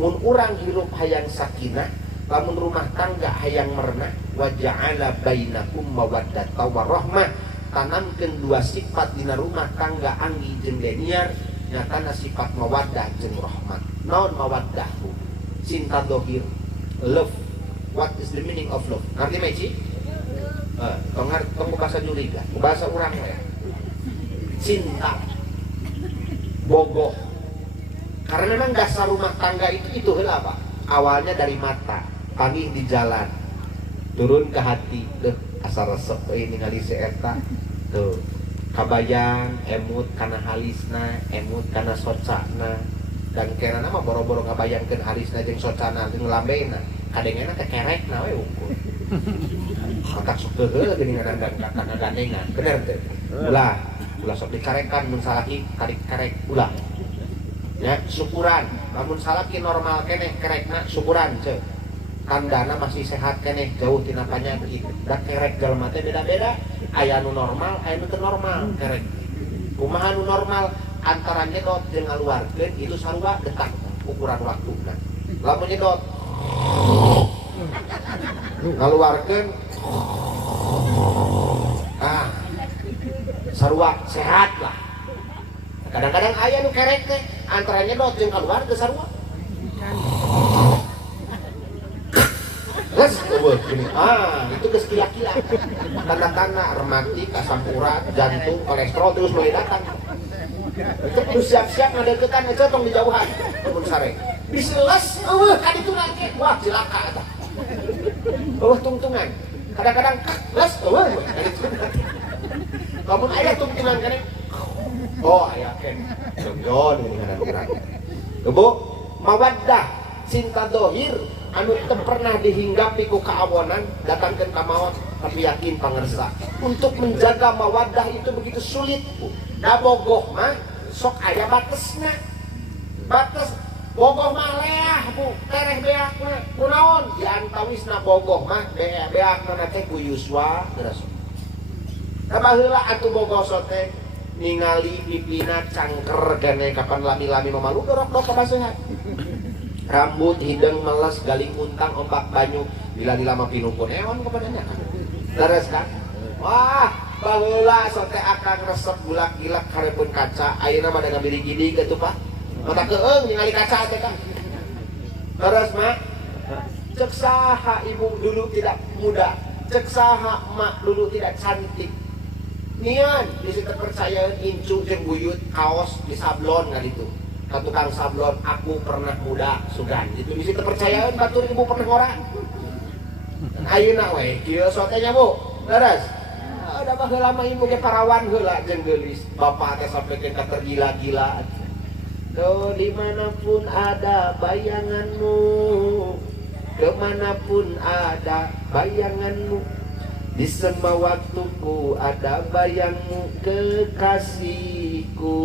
Mun urang hirup hayang sakinah, lamun rumah tangga hayang merenah, wa ja'ala bainakum mawaddatan wa rahmah. Tanamkeun 2 sifat dina rumah tangga anggi jeung deniar, nyatana sifat mawaddah jeung rahmat. Naon mawaddah? Cinta dohir, love. What is the meaning of love? Ngerti Meci? Tong bahasa juriga, bahasa urang we. Cinta, bogoh. Karena memang dasar rumah tangga itu heula Pak. Awalnya dari mata, panggih di jalan, turun ke hati. Asal resep ningali si eta. Tuh, kabayang emut kana halisna, emut kana socana. Dan kerana mah boro-boro ngabayangkeun halisna jeung socana jeung lambena, kadengena teh kerekna we ukur. Matak sok teuheul geuning kana gandengan. Bener teh. Ulah sok dikarekan mun salaki karek ulah. Ya, syukuran. Lamun salaki normal keneh kerekna syukuran ceuk. Tandana masih sehat keneh jauh tina panyakit. Da kerek jalma teh beda-beda. Aya nu normal, aya nu teu normal kerek. Kumaha nu normal? Antara nyedot jeung ngaluarkeun itu sarua dekat ukuran waktuna. Lamun nyedot ngaluarkeun sarua sehat lah. Kadang-kadang aya nu kerek teh antara nyedot jeung ngaluar teu sarua. Geus eueuh gini. Itu geus kila-kila. Tanda-tanda rematik, asam urat, jantung, kolesterol terus mulai datang. Itu kudu siap-siap ngadeukeutan eta tong dijauhan mun sare. Diseles eueuh ka ditu lagi. Wah, cilaka eta. Eueuh tungtungan. Kadang-kadang geus eueuh. Lamun aya tungtungan keneh. Oh, aya keneh. Yo deui ngaran. Kebo mawaddah, cinta dohir anu teu pernah dihinggapi ku kaawonan datangkeun ka maot tapi yakin pangersa. Untuk menjaga mawaddah itu begitu sulit Bu. Da bogoh mah sok aya batesna. Bates bogoh mah leah Bu, tereh beak mah kunaon? Diantawisna bogoh mah beakna teh ku yuswa geus. Kabaheula atuh bogoh sote ningali pipina cangker keneh kapan lami-lami mamalu dorok-dorok kabasehat. Rambut hidung meles galing untang ombak banyu bila dilama pinungkun eon kepadanya terus kan wah baheula sote akang resep bulak-gilak hareupun kaca ayeuna mah da ngabiri-gidi gitu Pak mata keung ningali kaca teh kan terus mah cek saha ibu dulu tidak muda cek saha mak dulu tidak cantik nian bisa kepercayaan incu jeung buyut kaos di sablon kan itu tukang sablon aku pernah muda sugan itu bisa kepercayaan batur ibu pernah orang ayeuna we kieu sotenya Bu leres ada baheula mah ibu ge parawan heula jeung geulis bapak teh sampeukeun ka tergila-gila tuh dimanapun ada bayanganmu kemanapun ada bayanganmu, di semua waktuku ada bayangmu kekasihku.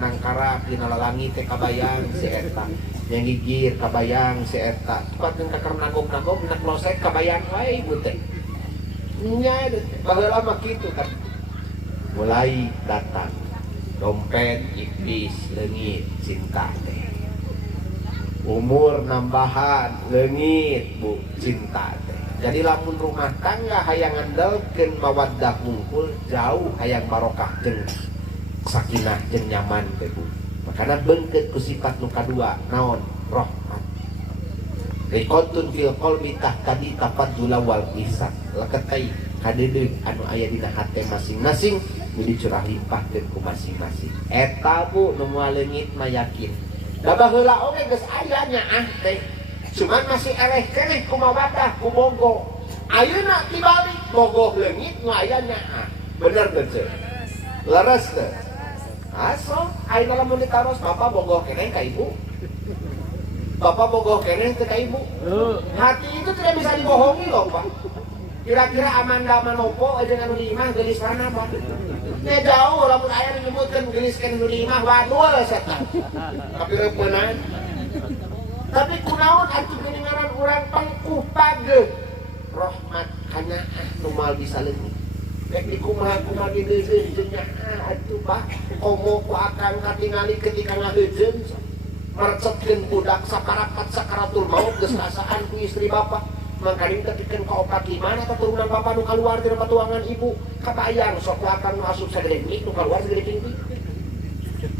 Nangkara dina langit teh kabayang si eta, yang gigir kabayang si eta, cepat yang kakar nagok-nagok nak losek kabayang wae ibu teh. Nya baheula mah kitu kan. Mulai datang dompet, iblis, leungit, cinta teh. Umur nambahan, leungit bu, cinta teh. Jadi lamun rumah tangga hayang ngandelkeun mawaddah ngumpul, jauh hayang barokah jeung sakinah jeung nyaman teh bu. Makana beungkeut ku sifat nu kadua naon? Rahmat. Riqatun fil qalbi tahtadi tafaddula wal ihsan. Leketai kadedeug anu aya dina hate masing-masing nu dicurah limpahkeun ku masing-masing. Eta bu nu moal leungit mah yakin. Da baheula oge geus aya nyaah teh. Cuman masih eleh keneh ku mawadah ku bogoh. Ayeuna tibalik bogoh leungit nu aya nyaah. Bener teu ceu? Leres teu? Aso ayeuna lamun ditaros bapak bogoh keneh ka ibu. Bapak bogoh keneh teu ka ibu. Hati itu tidak bisa dibohongi loh, Pak. Kira-kira Amanda Manopo aja anu 5 geulis mana, Pak? Nya jauh lamun aya nyebutkeun geuliskeun nu 5 wadul setan. Tapi reupeunana. Tapi kunaon atuh geuningaran urang pangkuh pageuh. Rahmat kana nu moal bisa leungit. Rek dikumaha-kumaha ge deui jeung nyaah atuh Pak. Komo ku akang katingali ketika ngaheujeun. Merecetkeun budak saparapat sakaratul maut geus kasaan ku istri bapak. Mangkaring tetikeun ka opat limana keturunan bapak nu kaluar tina patuangan ibu. Kabayang sok akang nu asup sagede mik nu kaluar sagede pintu.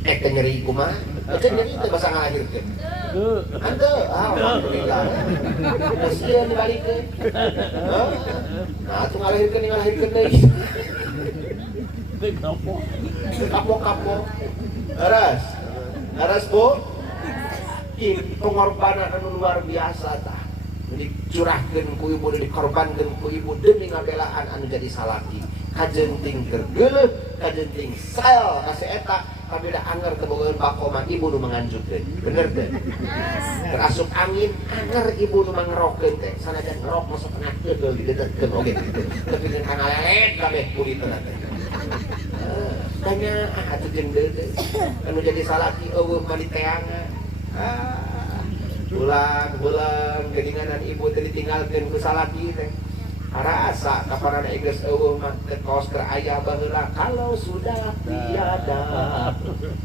Teu nyeri kumaha? Teu nyeri teu basa ngalahirkeun. Henteu, alhamdulillah. Geus ieu dibalikeun. Nah, atuh ngalahirkeun deui. Kapok-kapok. Aras Bu. Ini pengorbanan anu luar biasa tah. Dicurahkeun ku ibu, dikorbankeun ku ibu demi ngabelaan anu jadi salaki. Kajenting keur geuleuh, kajenting sel ka si eta, kabeda anger teu bogoheun bakoman ibu nu manganjutkeun. Bener teu? Terasup angin, anger ibu nu mangerokeun teh. Sanajan ngerok masa tengah teu dideukeun oge kitu. Tapi dengan kangalelet kabeh kulitna teh. Tanya atuh jeung deui. Anu jadi salaki eueuh mah diteangan. Bulan geuninganan ibu teh ditinggalkeun ku salaki teh. Rasa kapanana geus eueuh mah teu kaos teu aya baheula. Kalau sudah tiada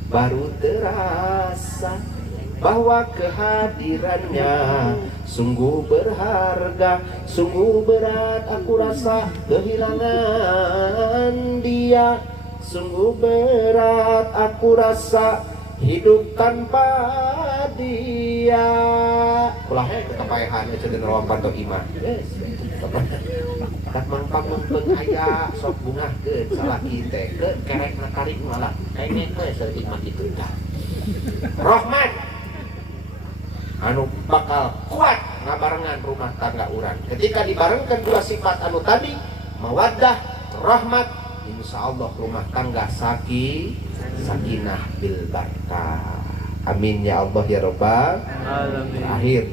baru terasa bahwa kehadirannya sungguh berharga, sungguh berat aku rasa kehilangan dia, sungguh berat aku rasa hidup tanpa dia. Ulah kepaehan itu dengan rawampan atau iman. Tak mangpang-mangpeng aya sok bungahkeun salaki teh ke kerek natarik malah kayaknya teh seueur iman itu tah. Rahmat anu bakal kuat ngabarengan rumah tangga urang. Ketika dibarengkeun dua sifat anu tadi, mawaddah, rahmat, insyaallah rumah tangga sakinah bil barakah. Amin ya Allah ya Rabbal alamin. Terakhir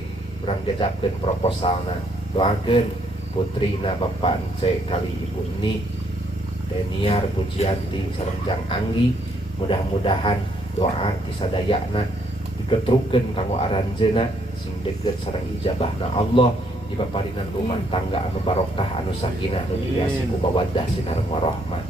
urang jajabkeun proposalna, doakeun putrina Bapak Ence kali Ibu Ni Deniar Pujianti sareng Jang Anggi, mudah-mudahan doa ti sadayana diketrukeun kanggo aranjeuna sing deukeut sareng ijabahna Allah, dipaparinan rumah tangga anu barokah anu sakinah anu dihiasi ku mawaddah sinareng warahmah.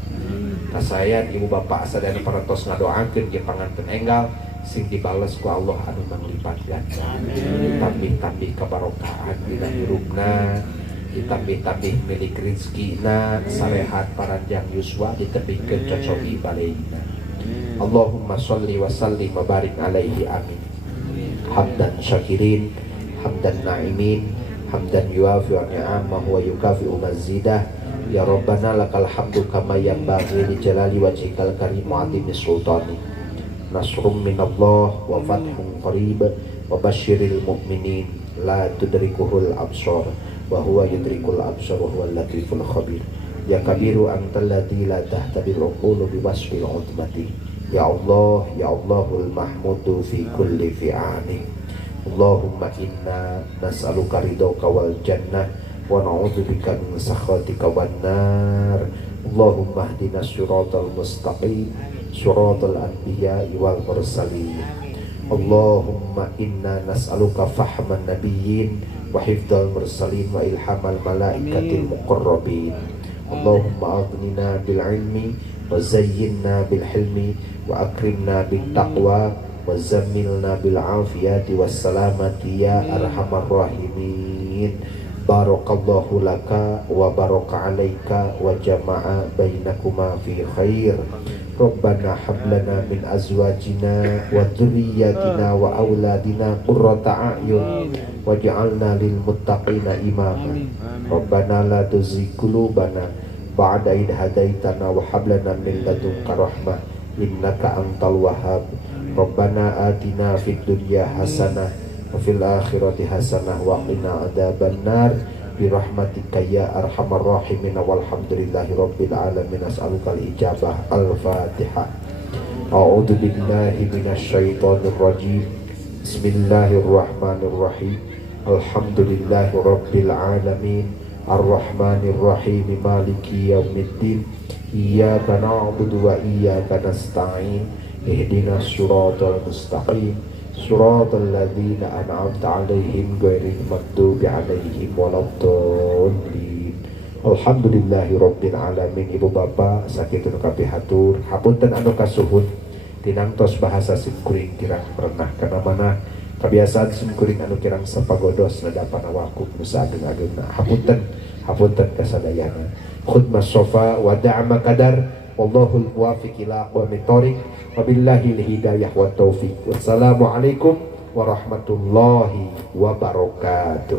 Kasayan ibu bapak sadayana parantos ngadoakeun ge panganten enggal sing dibales ku Allah anu manglipat ganda. Ditambih-tambih kabarokahan dina hirupna, ditambih-tambih milik rizkina, sarehat paranjang yuswa, ditebihkeun cocoki baleina. Allahumma sholli wa sallim wa barik alaihi amin. Hamdan syakirin, hamdan na'imin, hamdan yuafi wa ni'amahu wa yukafi'u mazidah. Ya Rabbana lakal hamdu kama yanbaghi li jalali wajhikal karim wa 'azimi sultani. Nasrum minallah wa fathun qarib wa basyiril mu'minin la tudrikuhul absar wa huwa yudrikul absar wa huwal latiful khabir. Ya kabiru antal ladzi la tahtabil uqulu bi wasfil utmati. Ya Allah, ya Allahul mahmudu fi kulli fi'ani. Allahumma inna nas'aluka ridhoka wal jannah wa na'udzubika min sakhatika wan nar. Allahumma ihdinas siratal mustaqim siratal anbiya'i wal mursalin. Allahumma inna nas'aluka fahman nabiyyin wa hifdzal mursalin wa ilhamal malaikatil muqarrabin. Allahumma aghnina bil ilmi wa zayyinna bil hilmi wa akrimna bit taqwa wa zammilna bil afiyati was salamati ya arhamar rahimin. Barakallahu laka wa baraka alaika wa jama'a bainakuma fi khair. Rabbana hablana min azwajina wa dhurriyyatina wa auladina qurrata a'yun waj'alna lil muttaqina imama. Rabbana la tuzigh qulubana ba'da idh hadaitana wa hab lana min ladunka rahmah innaka antal wahhab. Rabbana atina fid dunya hasanah wa fil akhirati hasanah wa qina adzabannar bi rahmatika ya arhamar rahimin walhamdulillahi rabbil alamin. As'alukal ijabah. Al-Fatihah. A'udzu billahi minasy syaithanir rajim. Bismillahirrahmanirrahim. Alhamdulillahi rabbil alamin. Ar-Rahmanir Rahim. Maliki yaumiddin. Iyyaka na'budu wa iyyaka nasta'in. Ihdinas siratal mustaqim siratal ladzina an'amta 'alaihim ghairil maghdubi 'alaihim waladdallin. Alhamdulillahirabbil alamin. Ibu bapak sakitun kapihatur hapunten anu kasuhun tinangtos bahasa simkuring kirang pernah kana mana kebiasaan simkuring anu kirang sapagodos nadapan wakuf nusa ageng-agengna hapunten kasadayana. Khutbah sofa wa da'ama kadar. Wallahul muwaffiq ila aqwamit thoriq. Wabillahil hidayah wat taufiq. Wassalamualaikum warahmatullahi wabarakatuh.